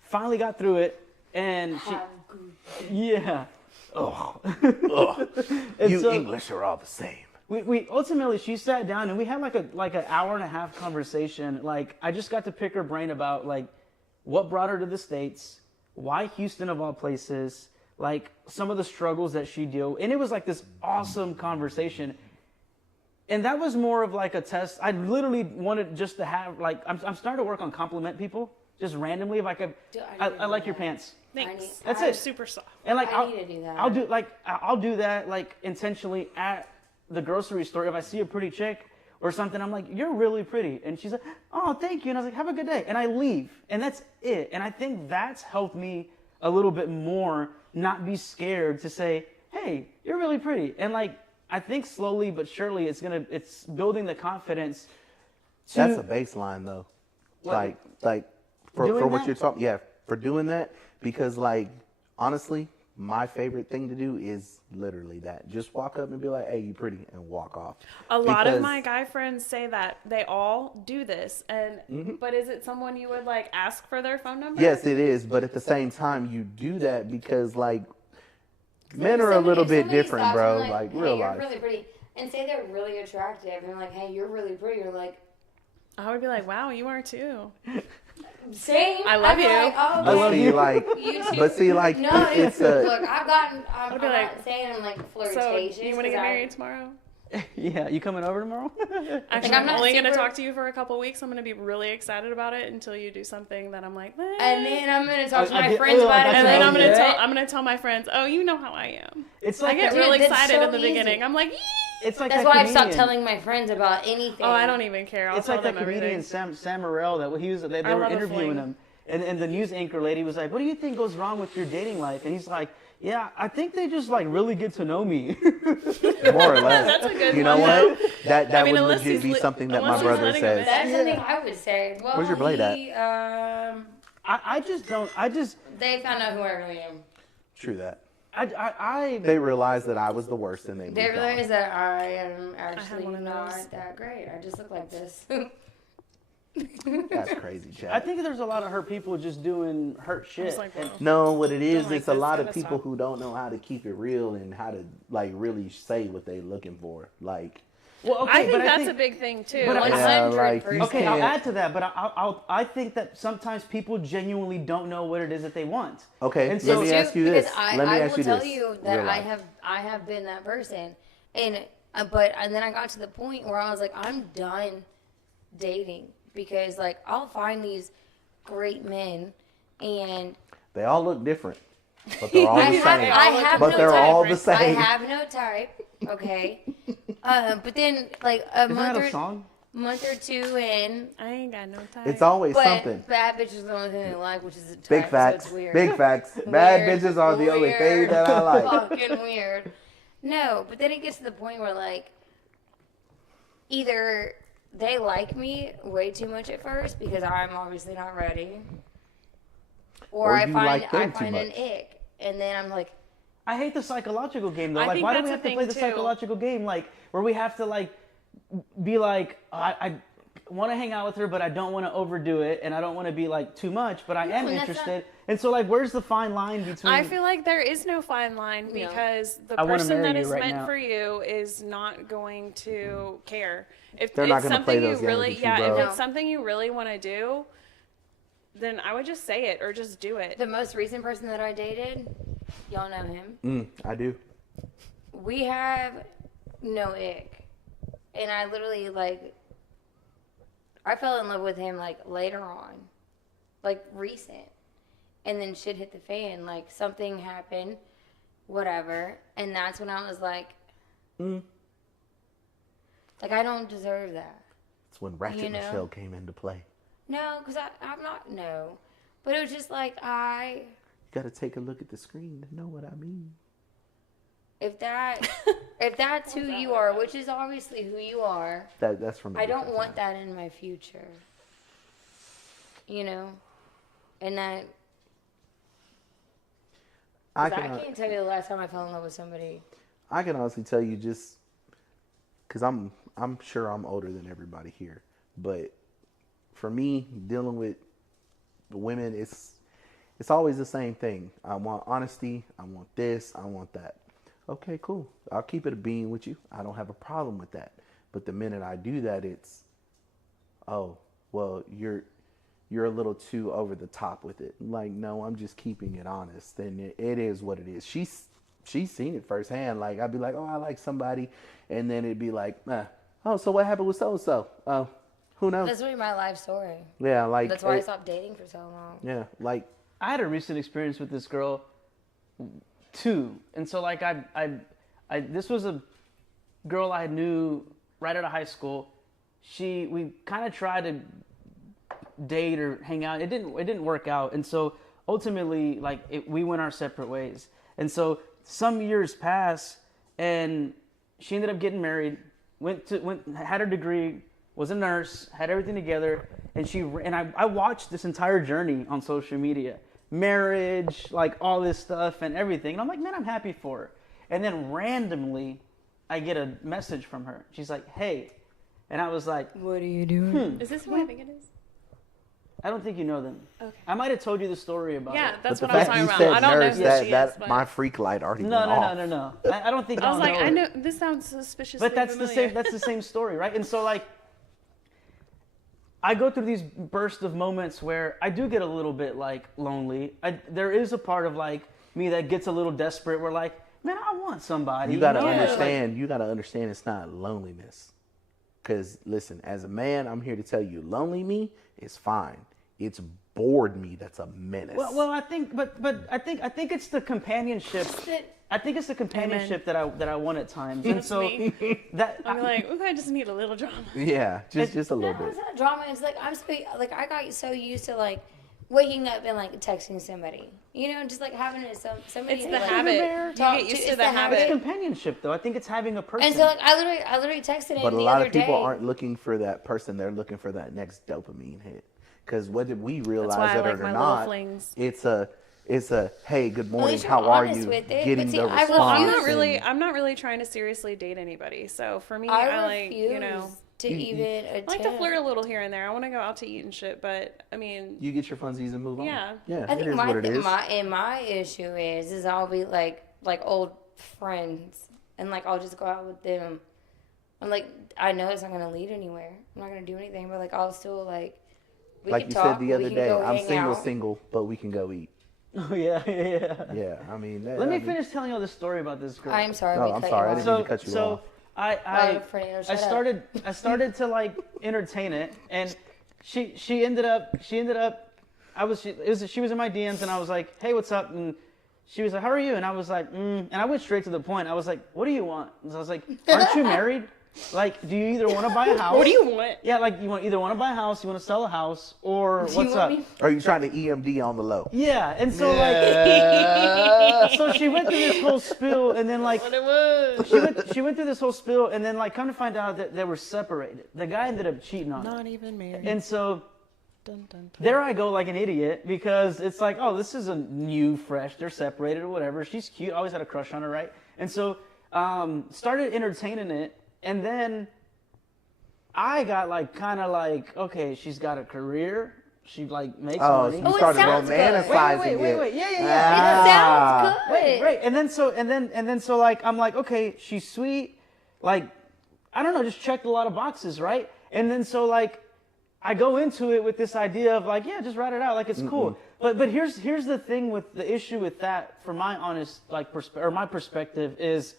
Finally got through it, and she, yeah. Oh. You English are all the same. We ultimately, she sat down and we had like an hour and a half conversation. Like I just got to pick her brain about like what brought her to the States, why Houston of all places, like some of the struggles that she dealt. And it was like this awesome conversation. And that was more of like a test. I literally wanted just to have like I'm starting to work on compliment people just randomly. If I could, I like your pants. Thanks. That's I'm it. super soft. And like I need to do that. I'll do that like intentionally at the grocery store. If I see a pretty chick or something, I'm like, you're really pretty. And she's like, oh, thank you. And I was like, have a good day. And I leave. And that's it. And I think that's helped me a little bit more not be scared to say, hey, you're really pretty. And like, I think slowly but surely it's building the confidence to... That's a baseline though. What? Like for what that? you're talking, yeah, for doing that, because like, honestly, my favorite thing to do is literally that. Just walk up and be like, hey, you pretty, and walk off. A lot of my guy friends say that they all do this. And but is it someone you would like ask for their phone number? Yes, it is. But at the same time, you do that because like men are a little bit different, bro. Like hey, real you're life. really pretty. And say they're really attractive. And they're like, hey, you're really pretty. You're like, I would be like, wow, you are too. same. I love you. Like, oh, But okay. see, like, You too. but see, like, No, it's look, I'm be like, not saying I'm like So, flirtatious. you want to get married tomorrow? Yeah, you coming over tomorrow? Actually, I'm I'm not only going to super- talk to you for a couple weeks. I'm going to be really excited about it until you do something that I'm like, eh. And then I'm gonna talk to I my get- friends oh, about it. that's And then what I'm I gonna was- tell my friends, oh, you know how I am. It's I like get that- really that's excited so in the easy. beginning. I'm like, it's like That's that why I've stopped comedian. telling my friends about anything. oh, I don't even care. I'll It's tell like that them comedian everything. Sam Morrell that they I were love a interviewing fling. him, and the news anchor lady was like, "What do you think goes wrong with your dating life?" And he's like, "Yeah, I think they just like really get to know me." more or less. That's a good You know one, what? That I mean, would unless legit he's be li- something that unless my he's brother letting him says. That's Yeah. something I would say. Well, Where's your blade at? I just don't. They found out who I really am. True that. I They realized that I was the worst, and they moved They on. realize that I am had actually one of not those. that great. I just look like this. That's crazy, Chad. I think there's a lot of hurt people just doing hurt shit. just like, And- well, No, what it is, Don't like it's a this, lot of gotta people stop. who don't know how to keep it real and how to like really say what they looking for. Like, Well, okay, I think but that's a big thing too. but I- Yeah, like, 100%. you Okay, I'll can't- add to that, but I think that sometimes people genuinely don't know what it is that they want. Okay, And let so me It's ask true, you this. because I Let me will ask you tell this. you that Real life. I have been that person, and then I got to the point where I was like, I'm done dating, because like I'll find these great men, and They all look different, but they're all the same. I have But no they're type. all the same. I have no type. Okay, but then like a Isn't that a song? month or two in, I ain't got no time. It's always but something. bad bitches are the only thing they like, which is a type, Big so facts. it's weird. Big facts. Bad Weird, bitches are the only thing weird, that I like. Fucking weird. No, but then it gets to the point where like either they like me way too much at first because I'm obviously not ready, or I you find like them I too find an much. ick, and then I'm like, I hate the psychological game though. I Like, think why do that's we a have to thing, play the too. psychological game? Like, where we have to like be like, I want to hang out with her, but I don't want to overdo it, and I don't want to be like too much, but I am and that's interested. And so, like, where's the fine line between? I feel like there is no fine line because the I wanna person marry that you is right meant now. for you is not going to care. If They're not it's gonna play something you those games really, with you, yeah, bro. if it's something you really want to do, then I would just say it or just do it. the most recent person that I dated, y'all know him. I do. We have no ick, and I literally like. I fell in love with him like later on, like recent, and then shit hit the fan. Like something happened, whatever, and that's when I was like, like I don't deserve that. It's when Ratchet You know? Michelle came into play. No, because I'm not no, but it was just like You got to take a look at the screen to know what I mean. if that's who you are, which is obviously who you are. That's from. I don't want that in my future. You know, and that. I can't tell you the last time I fell in love with somebody. I can honestly tell you just because I'm sure I'm older than everybody here, but for me dealing with women, it's always the same thing. I want honesty. I want this. I want that. Okay, cool. I'll keep it a bean with you. I don't have a problem with that. But the minute I do that, it's, oh, well, you're a little too over the top with it. Like, no, I'm just keeping it honest, and it is what it is. She's seen it firsthand. Like, I'd be like, oh, I like somebody, and then it'd be like, oh, so what happened with so and so? Oh, who knows? That's really my life story. Yeah, like That's why I stopped dating for so long. Yeah, like I had a recent experience with this girl too, and so like I this was a girl I knew right out of high school. We kind of tried to date or hang out. It didn't work out, and so ultimately we went our separate ways. And so some years pass, and she ended up getting married. Had her degree, was a nurse, had everything together, and I watched this entire journey on social media. Marriage, like all this stuff and everything. And I'm like, man, I'm happy for her. And then randomly, I get a message from her. She's like, hey. And I was like, What are you doing? Is this who I think it is? I don't think you know them. Okay. I might have told you the story about Yeah, it. that's but what the I was fact talking you about. said I don't know nurse, who she that is, but my freak light already No, went no, off. no, no, no. I don't think I was y'all like, know I her. know this sounds suspiciously But that's the familiar. same. That's the same story, right? And so like, I go through these bursts of moments where I do get a little bit like lonely. There is a part of like me that gets a little desperate. Where like, man, I want somebody. You gotta know? understand. You gotta understand. It's not loneliness. Cause listen, as a man, I'm here to tell you, lonely me is fine. It's bored me that's a menace. Well, I think, but I think it's the companionship. I think it's the companionship that I want at times, and so me. that I'm like, ooh, I just need a little drama. yeah, just a little No, bit. it's not drama. It's like I got so used to like waking up and like texting somebody. You know, just like having somebody. It's to, the like, habit. You talk get used It's to the it's habit. companionship, though. I think it's having a person. And so like I literally texted him But a the lot other of people day. aren't looking for that person. They're looking for that next dopamine hit. Because whether we why realize I it like or my little not, flings. it's a hey, good morning, least you're how are honest you? with it, Getting but see, the I response. refuse- I'm not really trying to seriously date anybody. So for me, I I like, refuse you know, to even attempt. I like to flirt a little here and there. I want to go out to eat and shit, but I mean, You get your funsies and move on. Yeah. Yeah, I it think is what it is. my issue is I'll be like old friends and like I'll just go out with them I'm like, I know it's not gonna lead anywhere. I'm not gonna do anything, but like I'll still like. We Like can you talk, said the other we can day, go I'm hang out. single, but we can go eat. Oh yeah. Yeah, I mean. Let me finish telling you the story about this girl. I'm sorry. No, we I'm cut sorry, I you didn't off. mean to cut you so off. I started to like entertain it, and she ended up she was in my DMs, and I was like, hey, what's up? And she was like, how are you? And I was like, and I went straight to the point. I was like, what do you want? And so I was like, aren't you married? Like, do you either want to buy a house? What do you want? Yeah, like you either want to buy a house, you want to sell a house, or what's up? Are you trying to EMD on the low? Yeah, and so so she went through this whole spiel, and then like she went through this whole spiel, and then like come to find out that they were separated. The guy ended up cheating on her. Not even married. And so Dun, dun, dun. there I go like an idiot, because it's like, oh, this is a new, fresh, they're separated or whatever. She's cute. I always had a crush on her, right? And so started entertaining it, and then I got like kind of like, okay, she's got a career. She like makes money. So you started sounds good. romanticizing Wait. it. Yeah. It sounds good. Right. And then so like I'm like, okay, she's sweet. Like, I don't know, just checked a lot of boxes, right? And then so like I go into it with this idea of like, yeah, just write it out, like it's cool. But here's the thing with the issue with that, from my honest like my perspective, is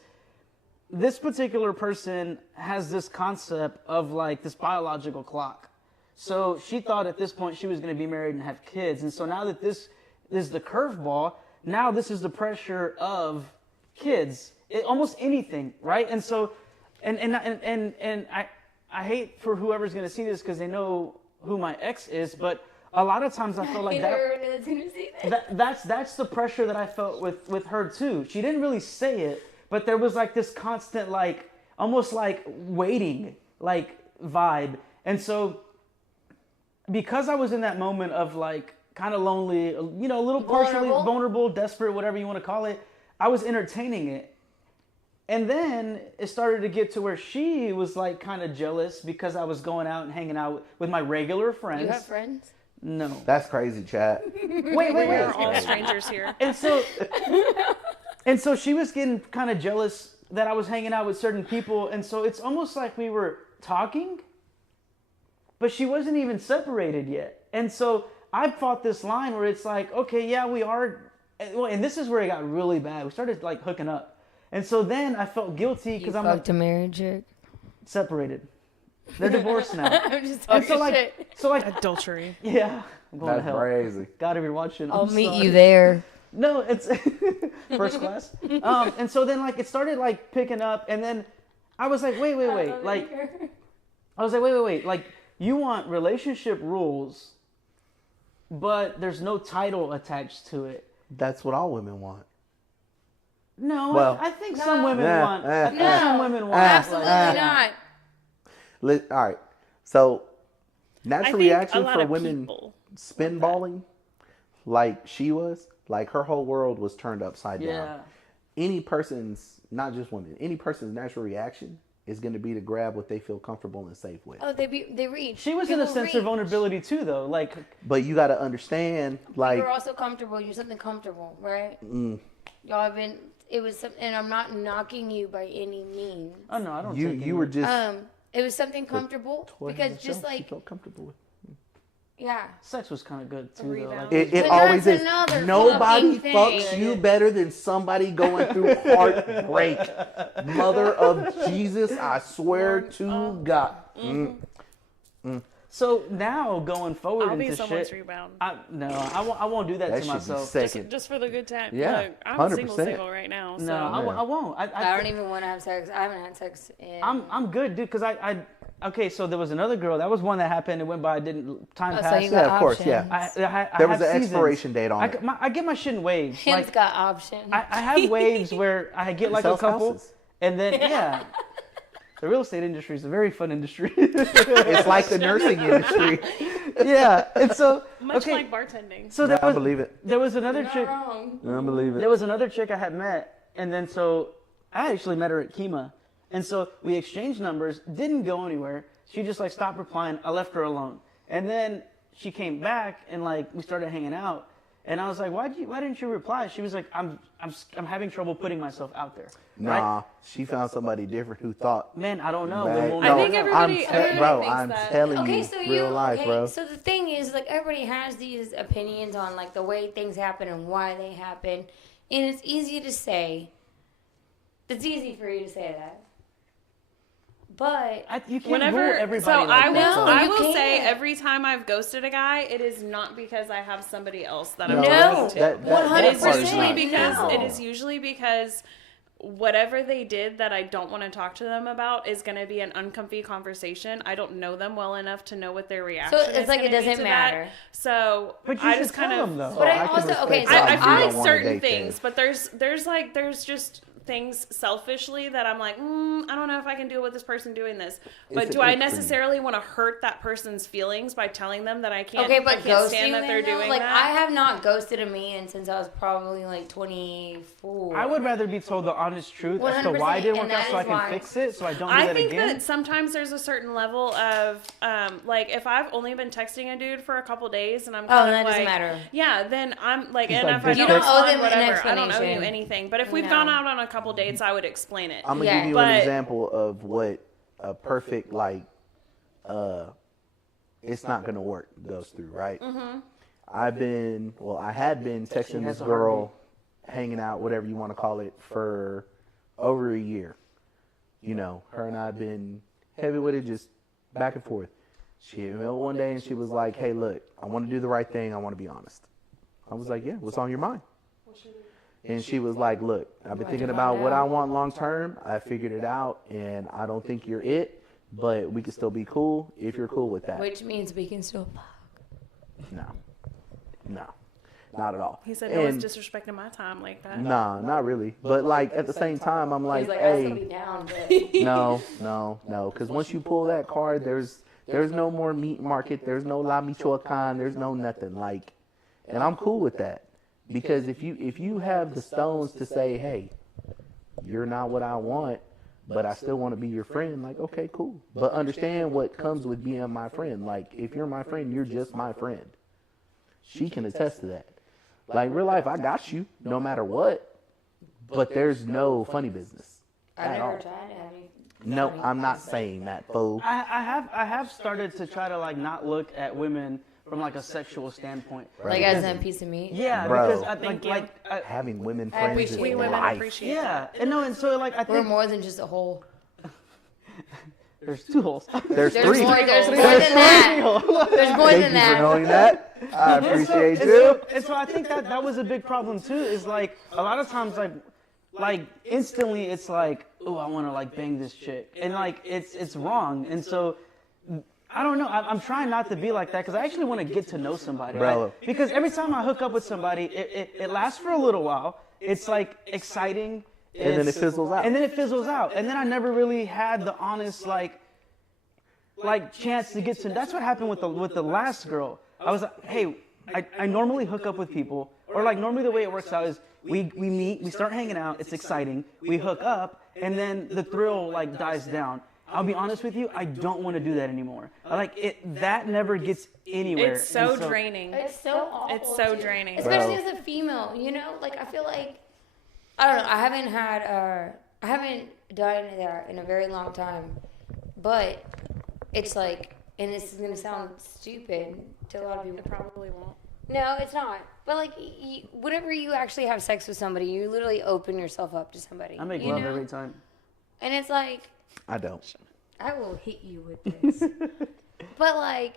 this particular person has this concept of like this biological clock. So she thought at this point she was going to be married and have kids, and so now that this is the curveball, now this is the pressure of kids, almost anything, right? And so, and I hate for whoever's going to see this because they know who my ex is, but a lot of times I feel like that's the pressure that I felt with her too. She didn't really say it, but there was like this constant like almost like waiting like vibe. And so because I was in that moment of like kind of lonely, you know, a little partially vulnerable, desperate, whatever you want to call it, I was entertaining it. And then it started to get to where she was like kind of jealous because I was going out and hanging out with my regular friends. You have friends? No. That's crazy, chat. Wait. We're all strangers here. And so she was getting kind of jealous that I was hanging out with certain people. And so it's almost like we were talking, but she wasn't even separated yet. And so I fought this line where it's like, okay, yeah, we are. And this is where it got really bad. We started like hooking up. And so then I felt guilty because I'm like, a married chick. Separated. They're divorced now. I'm just talking shit. So like Adultery. yeah, I'm going to hell. Crazy. God, if you're watching, I'll I'm meet sorry. you there. No, it's first class. And so then like it started like picking up, and then I was like, wait. Like I was like, wait. Like you want relationship rules, but there's no title attached to it. That's what all women want. No, Well, I think some women want. I think some women want. Absolutely not. All right. So, natural reaction a lot for of women people spinballing, like she was, like her whole world was turned upside down. Yeah. Any person's, not just women, any person's natural reaction is going to be to grab what they feel comfortable and safe with. Oh, they reach. She was in a sense of vulnerability too, though. Like, But you got to understand, like, You're also comfortable. You're something comfortable, right? Y'all have been. It was something, and I'm not knocking you by any means. oh no, I don't. you were just It was something comfortable because just she like felt comfortable with. Yeah. Sex was kind of good too, though. rebound. Like, It But always that's is. another Nobody fucking fucks thing. you better than somebody going through heartbreak. Mother of Jesus, I swear to God. so now going forward I'll be into someone's shit, rebound. I won't do that That to should be myself. second. Just for the good time. Yeah, Look, I'm 100%. single right now. So. No, I won't. I don't even want to have sex. I haven't had sex in. I'm good, dude. Because okay. So there was another girl. That was one that happened. It went by. Time so passed. you got Yeah, of course, options. yeah. I There was have an seasons. expiration date on it. I get my shit in waves. Him's got options. I have waves where I get like a Sells couple, houses. and then yeah. The real estate industry is a very fun industry. It's like the nursing industry. yeah, and so Much okay. like bartending. So I believe it. there was another Not chick. wrong. I believe There was another chick I had met, and then so I actually met her at Kima, and so we exchanged numbers. Didn't go anywhere. She just like stopped replying. I left her alone, and then she came back and like we started hanging out, And I was like, why didn't you reply? She was like, I'm having trouble putting myself out there. Nah, Right? she found somebody different who thought. Man, I don't know. Right. We'll I never think know. everybody bro, thinks I'm that. telling Okay, you, so real life, bro. So the thing is, like, everybody has these opinions on like the way things happen and why they happen, and it's easy to say. It's easy for you to say that, but You can't Whenever, rule everybody so like I will, that. No, I you will say can't. every time I've ghosted a guy, it is not because I have somebody else that I'm No, talking to. that It is part is usually not because true. it is usually because whatever they did that I don't want to talk to them about is going to be an uncomfy conversation. I don't know them well enough to know what their reaction is. it's like it gonna be doesn't to matter. That. So But you I should just kind tell of. them, though. But I can also- respect okay, that so I you feel don't like wanna certain date things, them. but there's just things selfishly that I'm like, I don't know if I can deal with this person doing this. But It's do an I ick for you. necessarily want to hurt that person's feelings by telling them that I can't? okay, I but can't stand ghosting that they're though, doing like that. I have not ghosted a man since I was probably like 24. I would rather be told the honest truth as to why it 100%, didn't and work out that so I is can why. fix it, so I don't do I that think again. that sometimes there's a certain level of, like, if I've only been texting a dude for a couple days and I'm kind of that like, doesn't matter. Yeah, then I'm like, He's and like, if I bitch, don't You don't owe respond, them an whatever, I don't owe you explanation. anything. But if we've No. gone out on a couple dates, I would explain it. I'm gonna Yeah. give you But- an example of what a perfect it's not gonna work goes through, right? Mm-hmm. I had been texting has this a girl, hanging out, whatever you want to call it, for over a year. You know, her and I have been heavy with it, just back and forth. She hit me up one day and she was like, "Hey, look, I want to do the right thing. I want to be honest." I was like, "Yeah, what's on your mind?" And she was like, "Look, I've been thinking about what I want long term. I figured it out, and I don't think you're it, but we can still be cool if you're cool with that." Which means we can still fuck. No, not at all. He said, no one's And disrespecting my time like that. nah, not really. But like at the same time, I'm like, He's like, I'll still be hey, down, but no, because once you pull that card, there's no more meat market. There's no La Michoacan. There's no nothing. Like, and I'm cool with that. Because if you have the stones to say, hey, you're not what I want, but I still want to be your friend, like, okay, cool. But understand what comes with being my friend. Like, if you're my friend, you're just my friend. She can attest to that. Like, real life, I got you no matter what, but there's no funny business I've at never all. tried to have any. No, I'm not saying that, fool. I have started to try to like not look at women from like a sexual standpoint. Like as a piece of meat. Yeah, Bro. because Thank you. Having women I friends is appreciate We women life. appreciate yeah, and no, and so like I We're think more than just a whole. there's two holes. There's There's three. more. There's more There's than that. There's more Thank than you for that. knowing that. I appreciate you. And so I think that was a big problem too. Is like a lot of times like instantly it's like, oh, I want to like bang this chick, and like it's wrong. And so I don't know. I'm trying not to be like that because I actually want to get to know somebody. Bro. Right? Because every time I hook up with somebody, it lasts for a little while. It's like exciting. And then it It's- fizzles out. And then it fizzles out. And then I never really had the honest like chance to get to. That's what happened with the last girl. I was like, hey, I normally hook up with people, or like normally the way it works out is we meet, we start hanging out, it's exciting, we hook up, and then the thrill like dies down. I'll be honest with you, I don't want to do that anymore. Like that never gets anywhere. It's so And draining. It's so awful. It's so too. draining. Especially Bro. as a female, you know? Like, I feel like, I don't know, I haven't done that in a very long time. But it's like, and this is going to sound stupid to a lot of people. It probably won't. No, it's not. But like, whenever you actually have sex with somebody, you literally open yourself up to somebody. I make you love know? every time. And it's like, I don't. I will hit you with this. But like,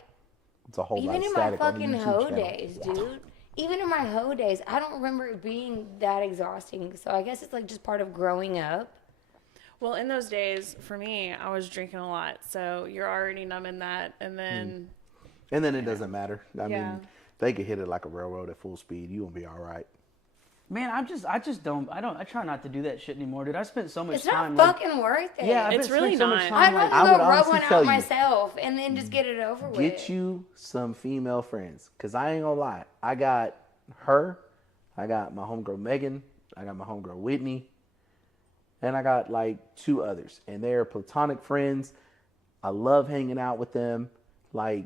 It's a whole lot even of in my static on the fucking YouTube hoe channel. days, dude. Even in my hoe days, I don't remember it being that exhausting. So I guess it's like just part of growing up. Well, in those days, for me, I was drinking a lot. So you're already numb in that. And then, And then it doesn't matter. I Yeah. mean, they could hit it like a railroad at full speed. You gonna be all right. Man, I try not to do that shit anymore, dude. I spent so much It's not time. like, fucking worth it. yeah, It's really spent so much not. time. I'd rather I go would rub honestly one tell out you. myself and then just get it over with. Get you some female friends. Because I ain't gonna lie. I got her. I got my homegirl Megan. I got my homegirl Whitney. And I got like 2 others. And they're platonic friends. I love hanging out with them. Like,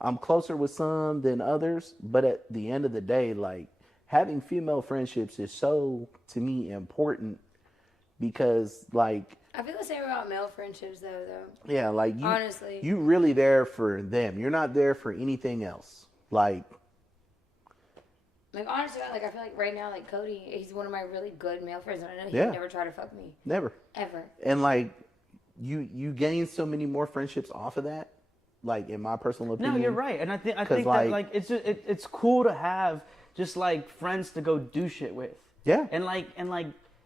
I'm closer with some than others. But at the end of the day, like, having female friendships is so, to me, important because, like, I feel the same about male friendships, though. yeah, like, Honestly. you really there for them. You're not there for anything else. Like, honestly, like, I feel like right now, like, Cody, he's one of my really good male friends. And I know he Yeah. would never try to fuck me. never. Ever. And, like, you gain so many more friendships off of that, like, in my personal opinion. No, you're right, and I think that like- like it's cool to have just like friends to go do shit with. Yeah. And like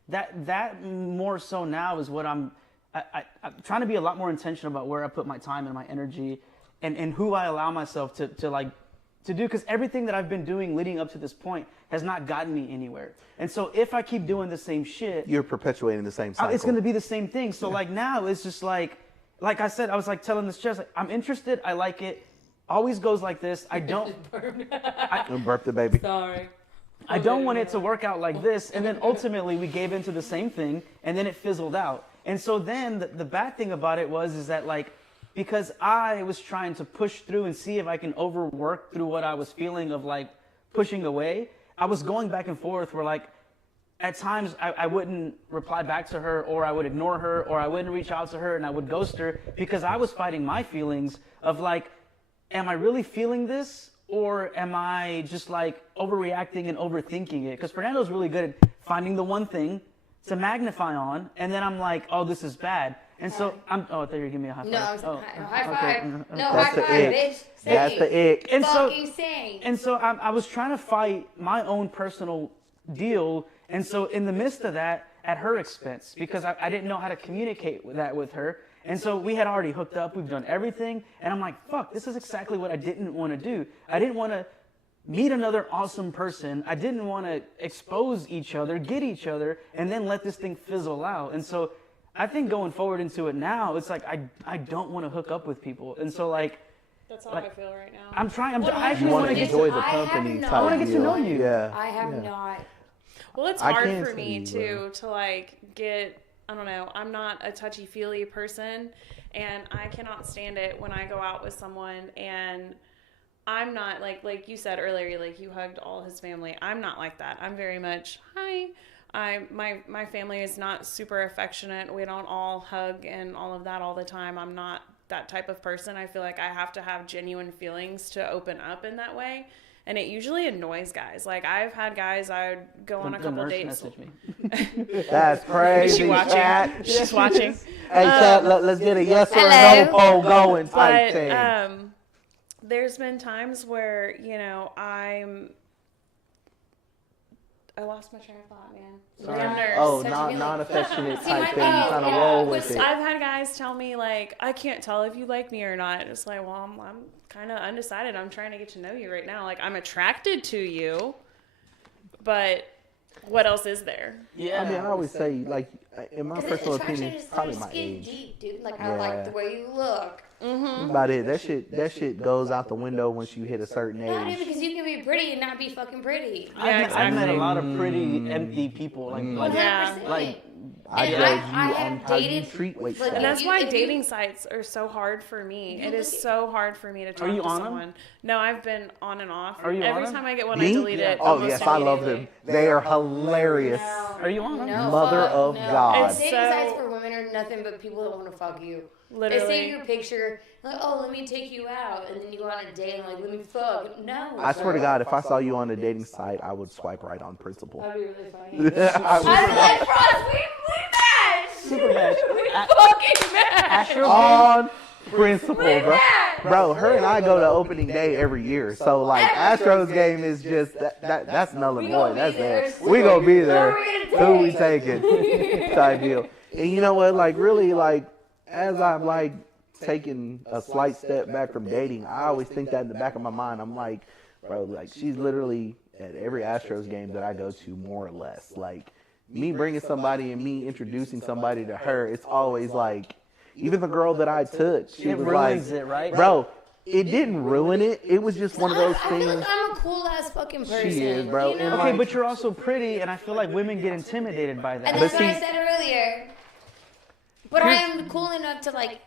that more so now is what I'm trying to be a lot more intentional about where I put my time and my energy, and who I allow myself to do, because everything that I've been doing leading up to this point has not gotten me anywhere. And so if I keep doing the same shit, You're perpetuating the same cycle. it's going to be the same thing. So like now it's just like I said, I was like telling this chest, like, I'm interested, I like it, always goes like this. I don't And burp the baby. Sorry. I don't want it to work out like this. And then ultimately we gave into the same thing, and then it fizzled out. And so then the bad thing about it is that, like, because I was trying to push through and see if I can overwork through what I was feeling of like pushing away, I was going back and forth where, like, at times I wouldn't reply back to her, or I would ignore her, or I wouldn't reach out to her, and I would ghost her because I was fighting my feelings of like, am I really feeling this, or am I just like overreacting and overthinking it? Because Fernando's really good at finding the one thing to magnify on, and then I'm like, oh, this is bad. And so I thought you were giving me a high five. No, I'm Oh, high five. No, That's high the five, ick. bitch. That's the ick. And so, Fucking sing. and so I was trying to fight my own personal deal. And so in the midst of that, at her expense, because I didn't know how to communicate with her. And so we had already hooked up. We've done everything. And I'm like, fuck, this is exactly what I didn't want to do. I didn't want to meet another awesome person. I didn't want to expose each other, get each other, and then let this thing fizzle out. And so I think going forward into it now, it's like I don't want to hook up with people. And so, like, That's how like, I feel right now. I'm trying. I You actually want want to to get enjoy to. the I have company not- type I wanna get to deal. know you. Yeah. I have Yeah. not. Well, it's I hard can't for me see you, too to like get. I don't know. I'm not a touchy-feely person, and I cannot stand it when I go out with someone and I'm not like you said earlier. Like, you hugged all his family. I'm not like that. I'm very much hi. My family is not super affectionate. We don't all hug and all of that all the time. I'm not that type of person. I feel like I have to have genuine feelings to open up in that way. And it usually annoys guys. Like, I've had guys, I would go on a The couple nurse dates. messaged me. That's crazy. Is she watching? Chat. She's watching. Hey, chat, let's get a yes or a Hello. no poll going type But thing. there's been times where, you know, I lost my train of thought, man. Sorry. I'm nervous. Oh, Such a non feeling. non-affectionate See, type my thing. thing You is, kind of yeah, roll with it. I've had guys tell me, like, I can't tell if you like me or not. It's like, well, I'm kind of undecided. I'm trying to get to know you right now. Like, I'm attracted to you, but what else is there? Yeah. I mean, I always say, like, in my personal Attraction opinion, is probably so my skin age. deep, dude. Like, Yeah. I like the way you look. That's about it. That shit goes out the window once you hit a certain Not age. even because you can be pretty and not be fucking pretty. I've met a lot of pretty empty people. Like 100%. like I And judge I you on have how you dated, treat weight like, staff. And that's you- why if you- dating sites are so hard for me. It is so hard for me to talk you to on them? someone. No, I've been on and off. Are you on Every them? time I get one, Me? I delete it. Oh almost yes, I love them. immediately. They are hilarious. Are you on them? No, Mother fuck, of no. God. And dating So- sites for women are nothing but people that want to fuck you. They see Literally. your picture, like, oh, let me take you out, and then you go on a date and like, let me fuck. No. I swear to God, if I saw you on a dating site, I would swipe right on principle. That'd be really funny. I would- I'm like, Frost, we match. Super match. We fucking match. Astros game? on principle, We bro. match. Bro, her and I go to opening day every year, so like Astros game is just that's null and We gonna void. be That's there. it. We gonna be there. Who are we Who gonna we taking? Type deal. And you know what? Like really, like as I'm like taking a slight step back from dating, I always think that in the back of my mind. I'm like, bro, like she's literally at every Astros game that I go to, more or less. Like me bringing somebody and me introducing somebody to her, it's always like. Even the girl that I took, she It was ruins like, it, right? bro, it didn't ruin it. It was just one of those I feel things. like I'm a cool ass fucking person. She is, bro. You know? And Okay, like- but you're also pretty, and I feel like women get intimidated by that. And But that's what I see- said earlier. But I am cool enough to like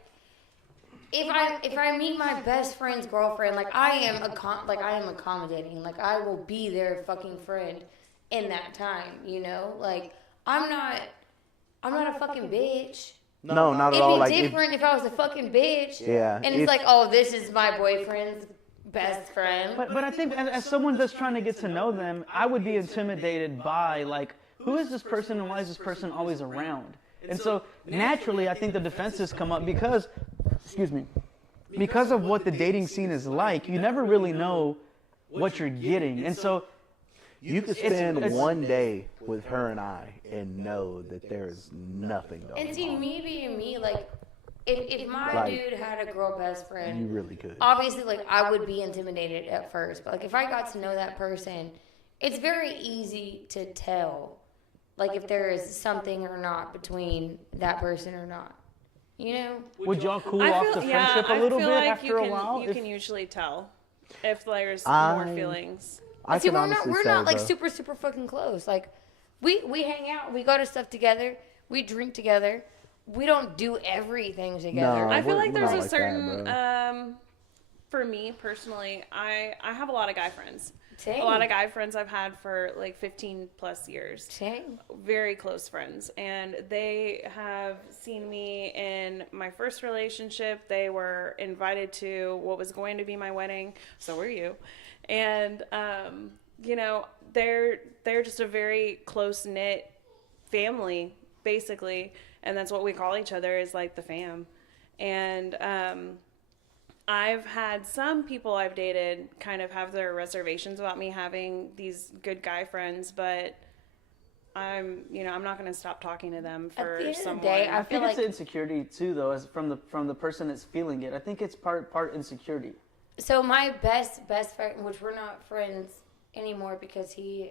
if I meet my best friend's girlfriend, like I am accommodating. Like I will be their fucking friend in that time, you know? Like I'm not a fucking bitch. No, not at all. It'd be different if I was a fucking bitch. Yeah. And it's like, oh, this is my boyfriend's best friend. But I think as someone that's trying to get to know them, I would be intimidated by, like, who is this person and why is this person always around? And so naturally, I think the defenses come up because of what the dating scene is like. You never really know what you're getting. And so you could spend one day with her and I and know that there is nothing going on. And see, me being me, like, if my dude had a girl best friend, you really could. Obviously, like, I would be intimidated at first. But, like, if I got to know that person, it's very easy to tell, like, if there is something or not between that person or not. You know? Would y'all cool off the friendship a little bit after a while? You can usually tell if there's more feelings. See, we're not like super fucking close. Like, we hang out, we go to stuff together, we drink together. We don't do everything together. No, I feel like there's a like certain, that, for me personally, I have a lot of guy friends. Same. A lot of guy friends I've had for like 15 plus years. Same. Very close friends. And they have seen me in my first relationship. They were invited to what was going to be my wedding. So were you. And, you know, they're just a very close-knit family, basically. And that's what we call each other, is like the fam. And I've had some people I've dated kind of have their reservations about me having these good guy friends, but I'm not going to stop talking to them for someone. I think it's insecurity too, though, as from the person that's feeling it. I think it's part insecurity. So my best friend, which we're not friends anymore because he's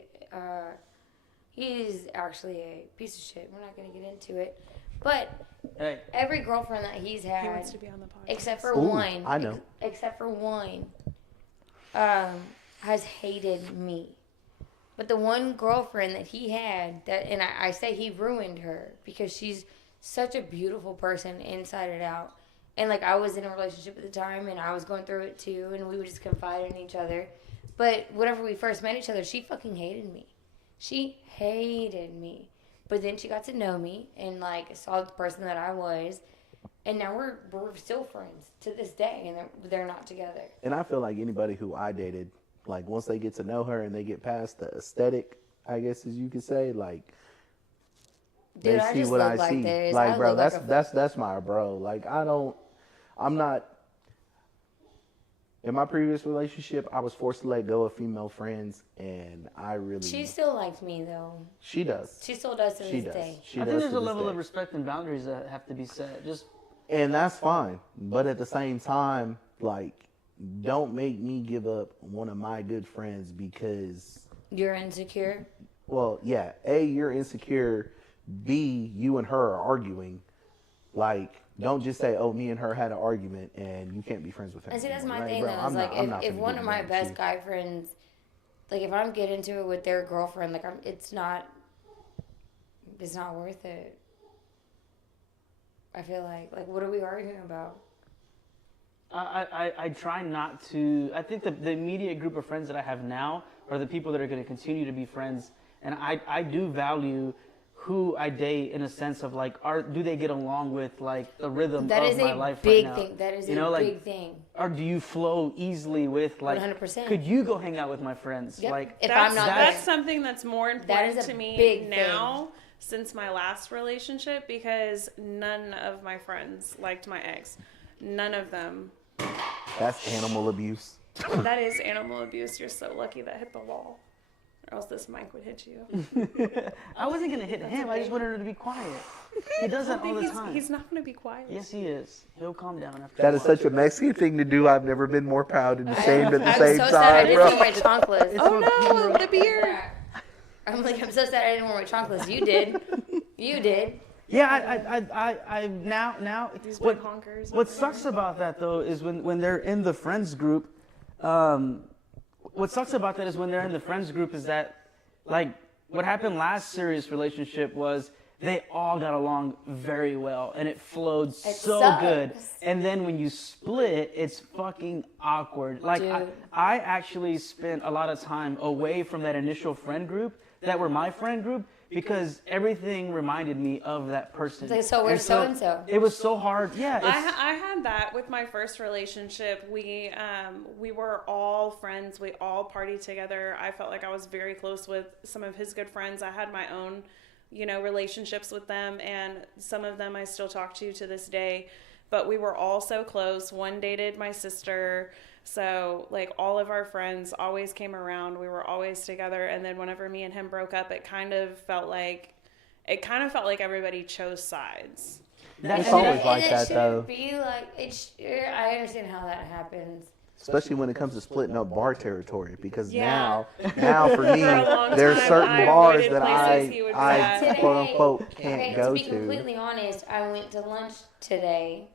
actually a piece of shit. We're not going to get into it. But every girlfriend that he's had, he wants to be on the podcast. except for one, I know. Except for one, has hated me. But the one girlfriend that he had, and I say he ruined her because she's such a beautiful person inside and out. And, like, I was in a relationship at the time, and I was going through it, too, and we would just confide in each other. But whenever we first met each other, she fucking hated me. She hated me. But then she got to know me and, like, saw the person that I was. And now we're still friends to this day, and they're not together. And I feel like anybody who I dated, like, once they get to know her and they get past the aesthetic, I guess as you could say, like, dude, they see what I see. This. Like, bro, that's my bro. Like, I'm not. In my previous relationship, I was forced to let go of female friends, and I really. She still likes me, though. She does. She still does to this day. I think there's a level of respect and boundaries that have to be set. And that's fine. But at the same time, like, don't make me give up one of my good friends because. You're insecure? Well, yeah. A, you're insecure. B, you and her are arguing. Like, don't just say, oh, me and her had an argument and you can't be friends with her. And see, that's anymore. my Like, thing, bro, though. Is like, if one of my mad at best you. guy friends, like, if I'm getting into it with their girlfriend, like, it's not worth it. I feel like, what are we arguing about? I try not to. I think the immediate group of friends that I have now are the people that are going to continue to be friends. And I do value who I date in a sense of, like, do they get along with, like, the rhythm of my life right now? That is a big thing. Or do you flow easily with, like, 100%. Could you go hang out with my friends? Yep. Like, that's something that's more important to me big now since my last relationship, because none of my friends liked my ex. None of them. That's animal abuse. That is animal abuse. You're so lucky that hit the wall. Or else this mic would hit you. I wasn't going to hit him. I just wanted her to be quiet. He does that all the time. He's not going to be quiet. Yes, he is. He'll calm down after That a is while. such a Mexican thing to do. I've never been more proud and ashamed at the same I'm so sad I time, didn't bro. want my chocolates. Oh no, the beer. I'm so sad I didn't want my chocolates. You did. You did. Yeah, I now. These big honkers. What sucks about that, though, is when they're in the friends group. What sucks about that is when they're in the friends group is that, like, what happened last serious relationship was they all got along very well, and it flowed so sucks. good. And then when you split, it's fucking awkward. Like, Dude. I actually spent a lot of time away from that initial friend group that were my friend group, because everything reminded me of that person. Like, so where's so-and-so? It was so hard. Yeah. I had that with my first relationship. We were all friends. We all partied together. I felt like I was very close with some of his good friends. I had my own, relationships with them, and some of them I still talk to this day. But we were all so close. One dated my sister. So, like, all of our friends always came around. We were always together. And then whenever me and him broke up, it kind of felt like everybody chose sides. It's always like that, though. Be like, I understand how that happens. Especially when it comes to splitting up bar territory, because Yeah. now for me, For a long there's time, certain I bars avoided that places he would be I at. quote unquote can't okay, go to be to. completely honest, I went to lunch today,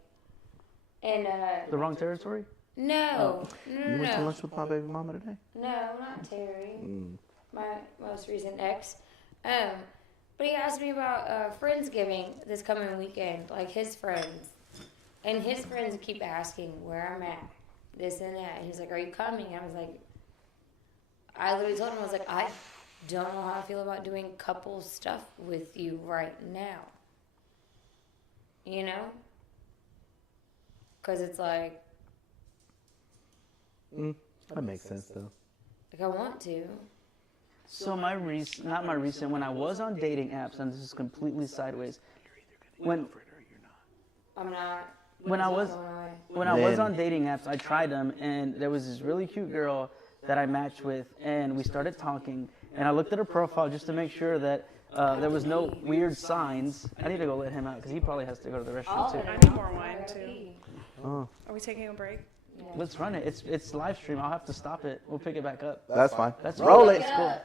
and the wrong territory? no, You went to lunch with my baby mama today? no, not Terry, my most recent ex. But he asked me about Friendsgiving this coming weekend, like his friends, and his friends keep asking where I'm at, this and that. And he's like, "Are you coming?" I was like, I literally told him, I was like, I don't know how I feel about doing couple stuff with you right now. Because it's like, That makes sense though. I want to. So not my recent, when I was on dating apps, and this is completely sideways. When I'm not. when I was on dating apps, I tried them, and there was this really cute girl that I matched with, and we started talking, and I looked at her profile just to make sure that there was no weird signs. I need to go let him out because he probably has to go to the restroom too. I need more wine too. Oh, Are we taking a break? Let's run it. It's live stream. I'll have to stop it. We'll pick it back up. that's fine. That's Roll cool. it. That's cool.